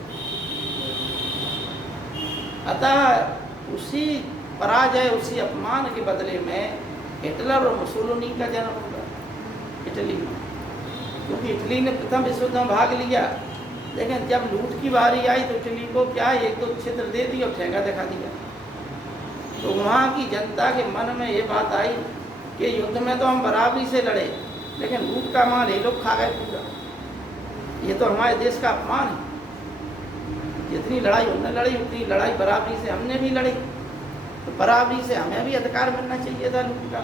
अतः उसी पराजय, उसी अपमान के बदले में हिटलर और मुसोलिनी का जन्म हुआ इटली में, क्योंकि इटली ने प्रथम विश्व युद्ध में भाग लिया, लेकिन जब लूट की बारी आई तो इटली को क्या एक दो क्षेत्र दे दिया और ठेंगा दिखा दिया। तो वहाँ की जनता के मन में ये बात आई कि युद्ध में तो हम बराबरी से लड़े, लेकिन लूट का माल ये लोग खा गए पूरा, ये तो हमारे देश का अपमान है। जितनी लड़ाई उन्होंने लड़ी, उतनी लड़ाई बराबरी से हमने भी लड़ी, तो बराबरी से हमें भी अधिकार मिलना चाहिए था लूट का,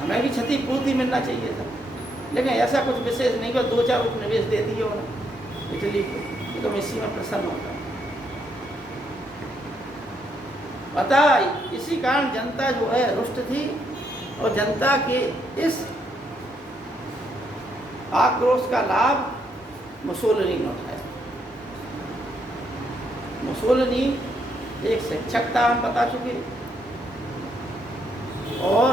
हमें भी क्षतिपूर्ति मिलना चाहिए था। लेकिन ऐसा कुछ विशेष नहीं कि 2-4 उपनिवेश दे दिए उन्होंने इटली को, तो तुम इसी में प्रसन्न होता। पता इसी कारण जनता जो है रुष्ट थी, और जनता के इस आक्रोश का लाभ मुसोलिनी ने उठाया। मुसोलिनी एक शिक्षक था, हम बता चुके, और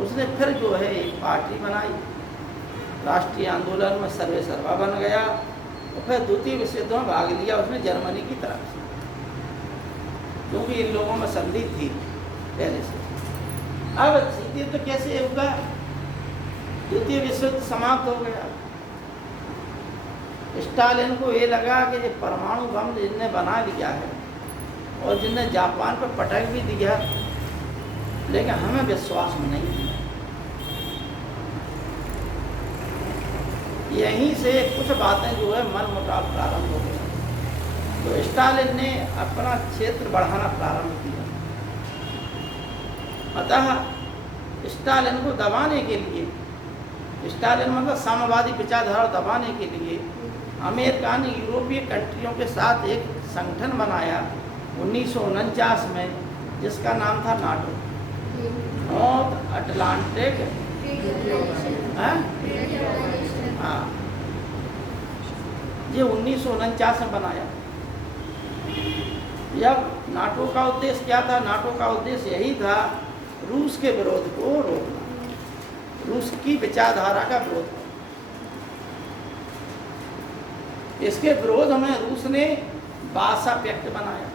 उसने फिर जो है एक पार्टी बनाई, राष्ट्रीय आंदोलन में सर्वे सर्वा बन गया, और फिर द्वितीय विश्व युद्ध में भाग लिया उसने जर्मनी की तरफ से, क्योंकि इन लोगों में संधि थी पहले से। अब शीत युद्ध कैसे होगा? द्वितीय विश्व युद्ध समाप्त हो गया। स्टालिन को ये लगा कि ये परमाणु बम जिनने बना लिया है और जिनने जापान पर पटक भी दिया, लेकिन हमें विश्वास में नहीं है। यहीं से कुछ बातें जो है मन मुटाव प्रारंभ हो गया, तो स्टालिन ने अपना क्षेत्र बढ़ाना प्रारंभ किया। अतः स्टालिन को दबाने के लिए, स्टालिन मतलब साम्यवादी विचारधारा दबाने के लिए अमेरिका ने यूरोपीय कंट्रियों के साथ एक संगठन बनाया 1949 में, जिसका नाम था नाटो, नॉर्थ अटलांटिक। हाँ, ये 1949 में बनाया। जब नाटो का उद्देश्य क्या था? नाटो का उद्देश्य यही था रूस के विरोध को रोकना, रूस की विचारधारा का विरोध करना। इसके विरोध में रूस ने वार्सा पैक्ट बनाया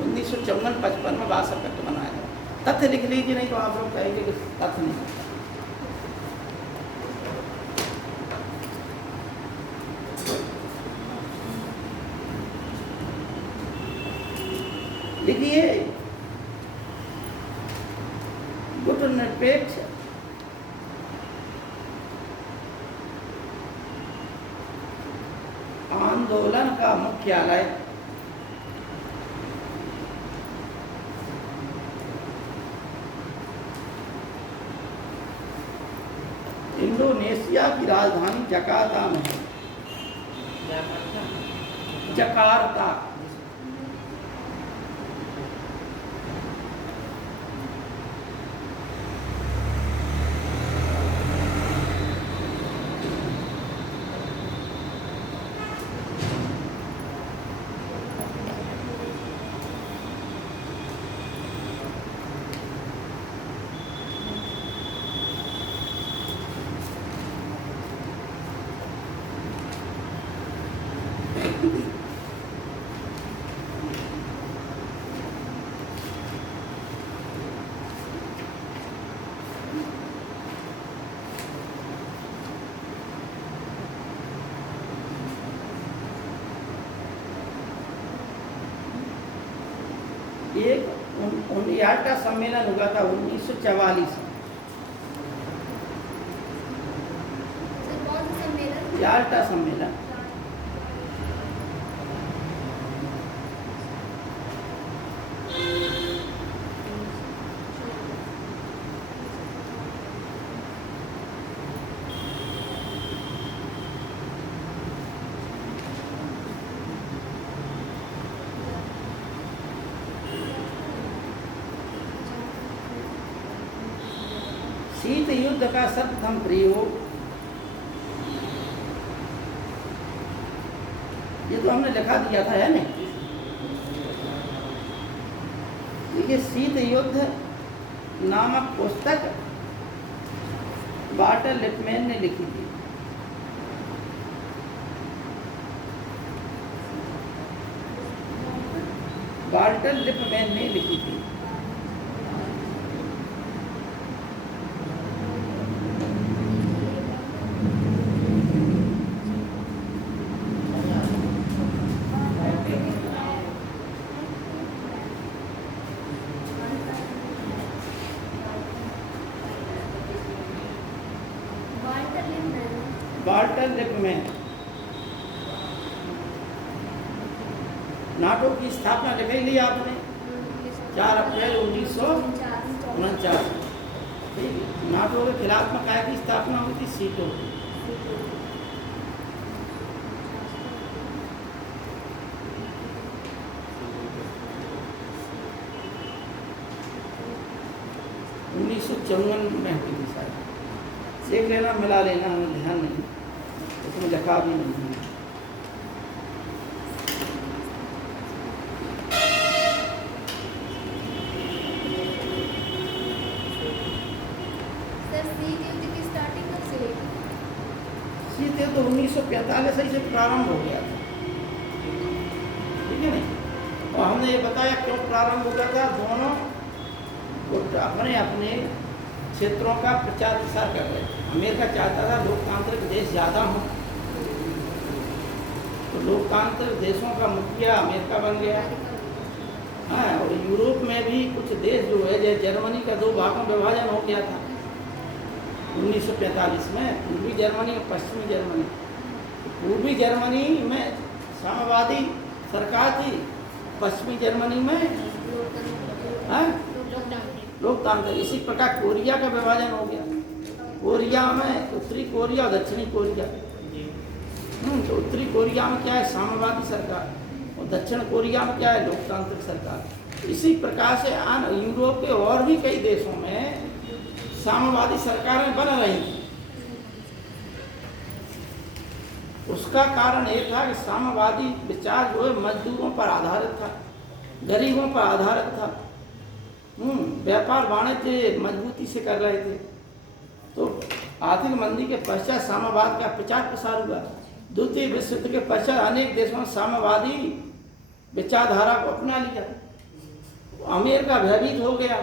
1954-55 में, वार्सा पैक्ट बनाया। तथ्य लिख लीजिए, नहीं तो आप लोग कहेंगे कि तथ्य नहीं। लिखिए, गुटनिरपेक्ष आंदोलन का मुख्यालय इंडोनेशिया की राजधानी जकार्ता में है। जकार्ता। जकार्ता। एक 59वां सम्मेलन हुआ था 1944 में। सर कौन सा सम्मेलन? याल्टा सम्मेलन। शीत युद्ध का सर्वप्रथम प्रयोग, ये तो हमने लिखा दिया था, है नहीं? देखिए, शीत युद्ध नामक पुस्तक वाल्टर लिपमैन ने लिखी थी। वाल्टर लिपमैन ने लिखी थी। Walter Lipman. नाटो की स्थापना लिख ही ली आपने, 4 अप्रैल 1949। नाटो के खिलाफ में काय की स्थापना हुई थी? सीटों की। में हुई थी शायद, देख लेना, मिला लेना, हमें ध्यान नहीं, उसमें लिखा भी नहीं है। शीत युद्ध 1945 से प्रारंभ हो गया था, ठीक है नहीं? और हमने ये बताया क्यों प्रारंभ हो गया था। दोनों अपने अपने क्षेत्रों का प्रचार प्रसार कर रहे थे। अमेरिका चाहता था लोकतांत्रिक देश ज़्यादा हो, तो लोकतांत्रिक देशों का मुखिया अमेरिका बन गया। हाँ, और यूरोप में भी कुछ देश जो है, जैसे जर्मनी का 2 भागों में विभाजन हो गया था 1945 में, पूर्वी जर्मनी और पश्चिमी जर्मनी। पूर्वी जर्मनी में साम्यवादी सरकार थी, पश्चिमी जर्मनी में लोकतांत्रिक। इसी प्रकार कोरिया का विभाजन हो गया। कोरिया में उत्तरी कोरिया और दक्षिणी कोरिया। तो उत्तरी कोरिया में क्या है? साम्यवादी सरकार, और दक्षिण कोरिया में क्या है? लोकतांत्रिक सरकार। इसी प्रकार से यूरोप के और भी कई देशों में साम्यवादी सरकारें बन रही थी। उसका कारण ये था कि साम्यवादी विचार जो है मजदूरों पर आधारित था, गरीबों पर आधारित था। व्यापार वाणिज्य मजबूती से कर रहे थे। तो आर्थिक मंदी के पश्चात साम्यवाद का प्रचार प्रसार हुआ। द्वितीय विश्व युद्ध के पश्चात अनेक देशों में साम्यवादी विचारधारा को अपना लिया। अमेरिका भयभीत हो गया,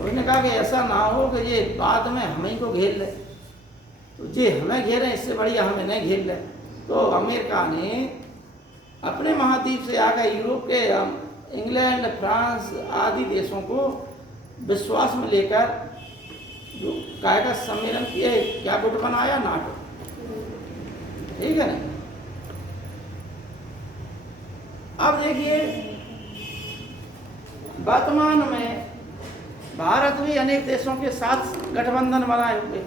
उसने कहा कि ऐसा ना हो कि ये बाद में हमें को घेर ले, तो ये हमें घेरें, इससे बढ़िया हमें नहीं घेर ले। तो अमेरिका ने अपने महाद्वीप से आकर यूरोप के इंग्लैंड, फ्रांस आदि देशों को विश्वास में लेकर जो कायदा सम्मेलन किए, क्या गुट बनाया? नाटो, ठीक है ना? अब देखिए, वर्तमान में भारत भी अनेक देशों के साथ गठबंधन बनाए हुए,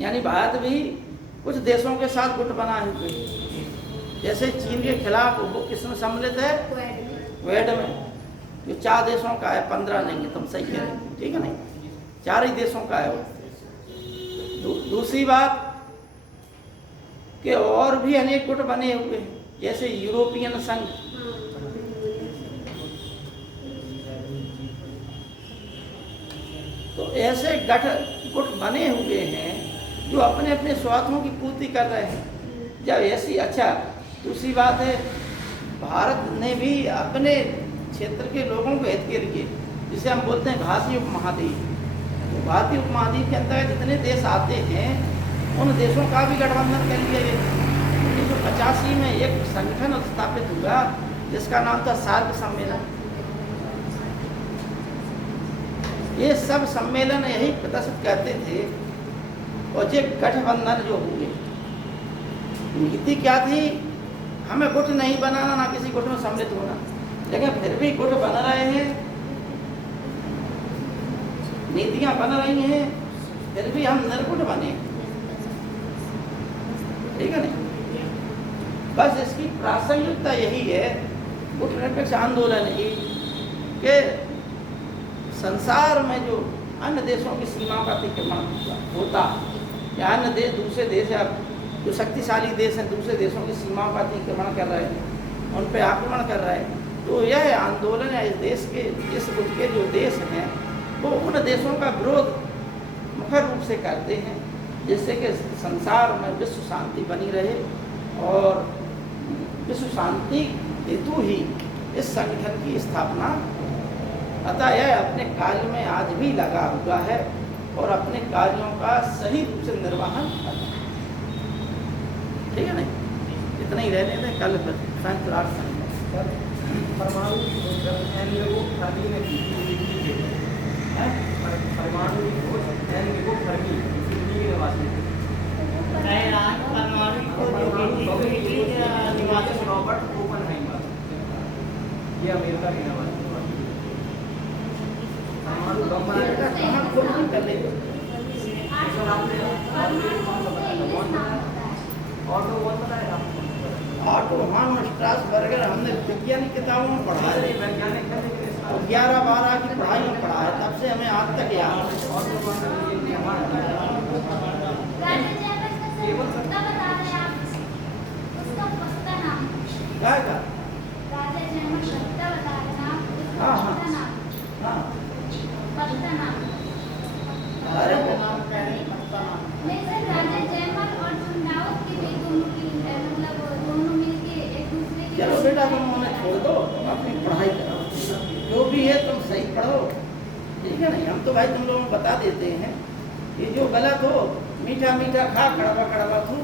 यानी भारत भी कुछ देशों के साथ गुट बनाए हुए, जैसे चीन के खिलाफ वो किसमें सम्मिलित है, क्वेड में, जो 4 देशों का है, 15 नहीं है, तुम सही कह रहे हो, ठीक है नहीं, 4 ही देशों का है वो। दूसरी बात कि और भी अनेक गुट बने हुए हैं, जैसे यूरोपियन संघ, तो ऐसे गुट बने हुए हैं जो अपने अपने स्वार्थों की पूर्ति कर रहे हैं। जब ऐसी, अच्छा दूसरी बात है, भारत ने भी अपने क्षेत्र के लोगों के हित के लिए, जिसे हम बोलते हैं भारतीय उपमहाद्वीप, तो भारतीय उपमहाद्वीप के अंतर्गत जितने देश आते हैं उन देशों का भी गठबंधन कर लिया गया। 1985 में एक संगठन स्थापित हुआ जिसका नाम था सार्क सम्मेलन। ये सब सम्मेलन यही प्रदर्शित करते थे, और ये गठबंधन जो हुए, नीति क्या थी, हमें गुट नहीं बनाना, ना किसी गुट में सम्मिलित होना, लेकिन फिर भी गुट बन रहे हैं, नीतियां बन रही हैं, फिर भी हम निर्गुट बने, ठीक है नहीं। बस इसकी प्रासंगिकता यही है गुट निरपेक्ष आंदोलन की, कि संसार में जो अन्य देशों की सीमाओं का अतिक्रमण होता, या अन्य दूसरे देश या जो शक्तिशाली देश हैं दूसरे देशों की सीमाओं का अतिक्रमण कर रहे हैं, उन पर आक्रमण कर रहे हैं, तो यह आंदोलन या इस देश के, इस गुट के जो देश हैं वो उन देशों का विरोध मुखर रूप से करते हैं, जिससे कि संसार में विश्व शांति बनी रहे, और विश्व शांति हेतु ही इस संगठन की स्थापना, अतः यह अपने कार्य में आज भी लगा हुआ है और अपने कार्यों का सही रूप से निर्वहन करता है, ठीक है नहीं। इतना ही रहने दें, कल संयुक्त राष्ट्र संघ परमाणु रॉबर्ट ओपनहाइमर, ये अमेरिका के निवासी परमाणु बम बनाया कहाँ खोल नहीं कर ले, ऑटो वन बताया ऑटो वन स्ट्रासबर्गर हमने वैज्ञानिक किताबों में पढ़ा है, वैज्ञानिक है, लेकिन इसका 11-12 की पढ़ाई में पढ़ा है, तब से हमें आज तक याद है। राजा जयवंत का सर कितना बता रहे हैं आप, उसका पक्का नाम, क्या है का? राजा जयवंत कितना बता रहे हैं आप, उसका हाँ, हाँ। पक्का नाम, हाँ, पक्का नाम। अरे नहीं सर, राजा जयवंत और चुनाव के भी दोनों की मतलब दोनों मिलके एक दूसरे की, चलो बेटा तुम उन्हें छोड़ दो, तुम अपनी पढ़ाई करो, जो भी है तुम सही पढ़ो, ठीक है नहीं। हम तो भाई तुम लोगों को बता देते हैं कि जो गलत हो, मीठा मीठा खा, कड़वा कड़वा थू,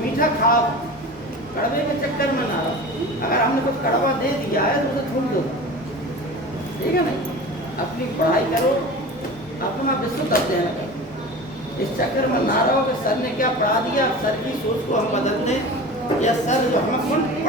मीठा खाओ, कड़वे के चक्कर में ना रहो। अगर हमने कुछ कड़वा दे दिया है तो उसे थूक दो, ठीक है नहीं। अपनी पढ़ाई करो, अपना विस्तृत अध्ययन करो, इस चक्कर में ना रहो कि सर ने क्या पढ़ा दिया, सर की सोच को हम बदल दें, या सर जो हमें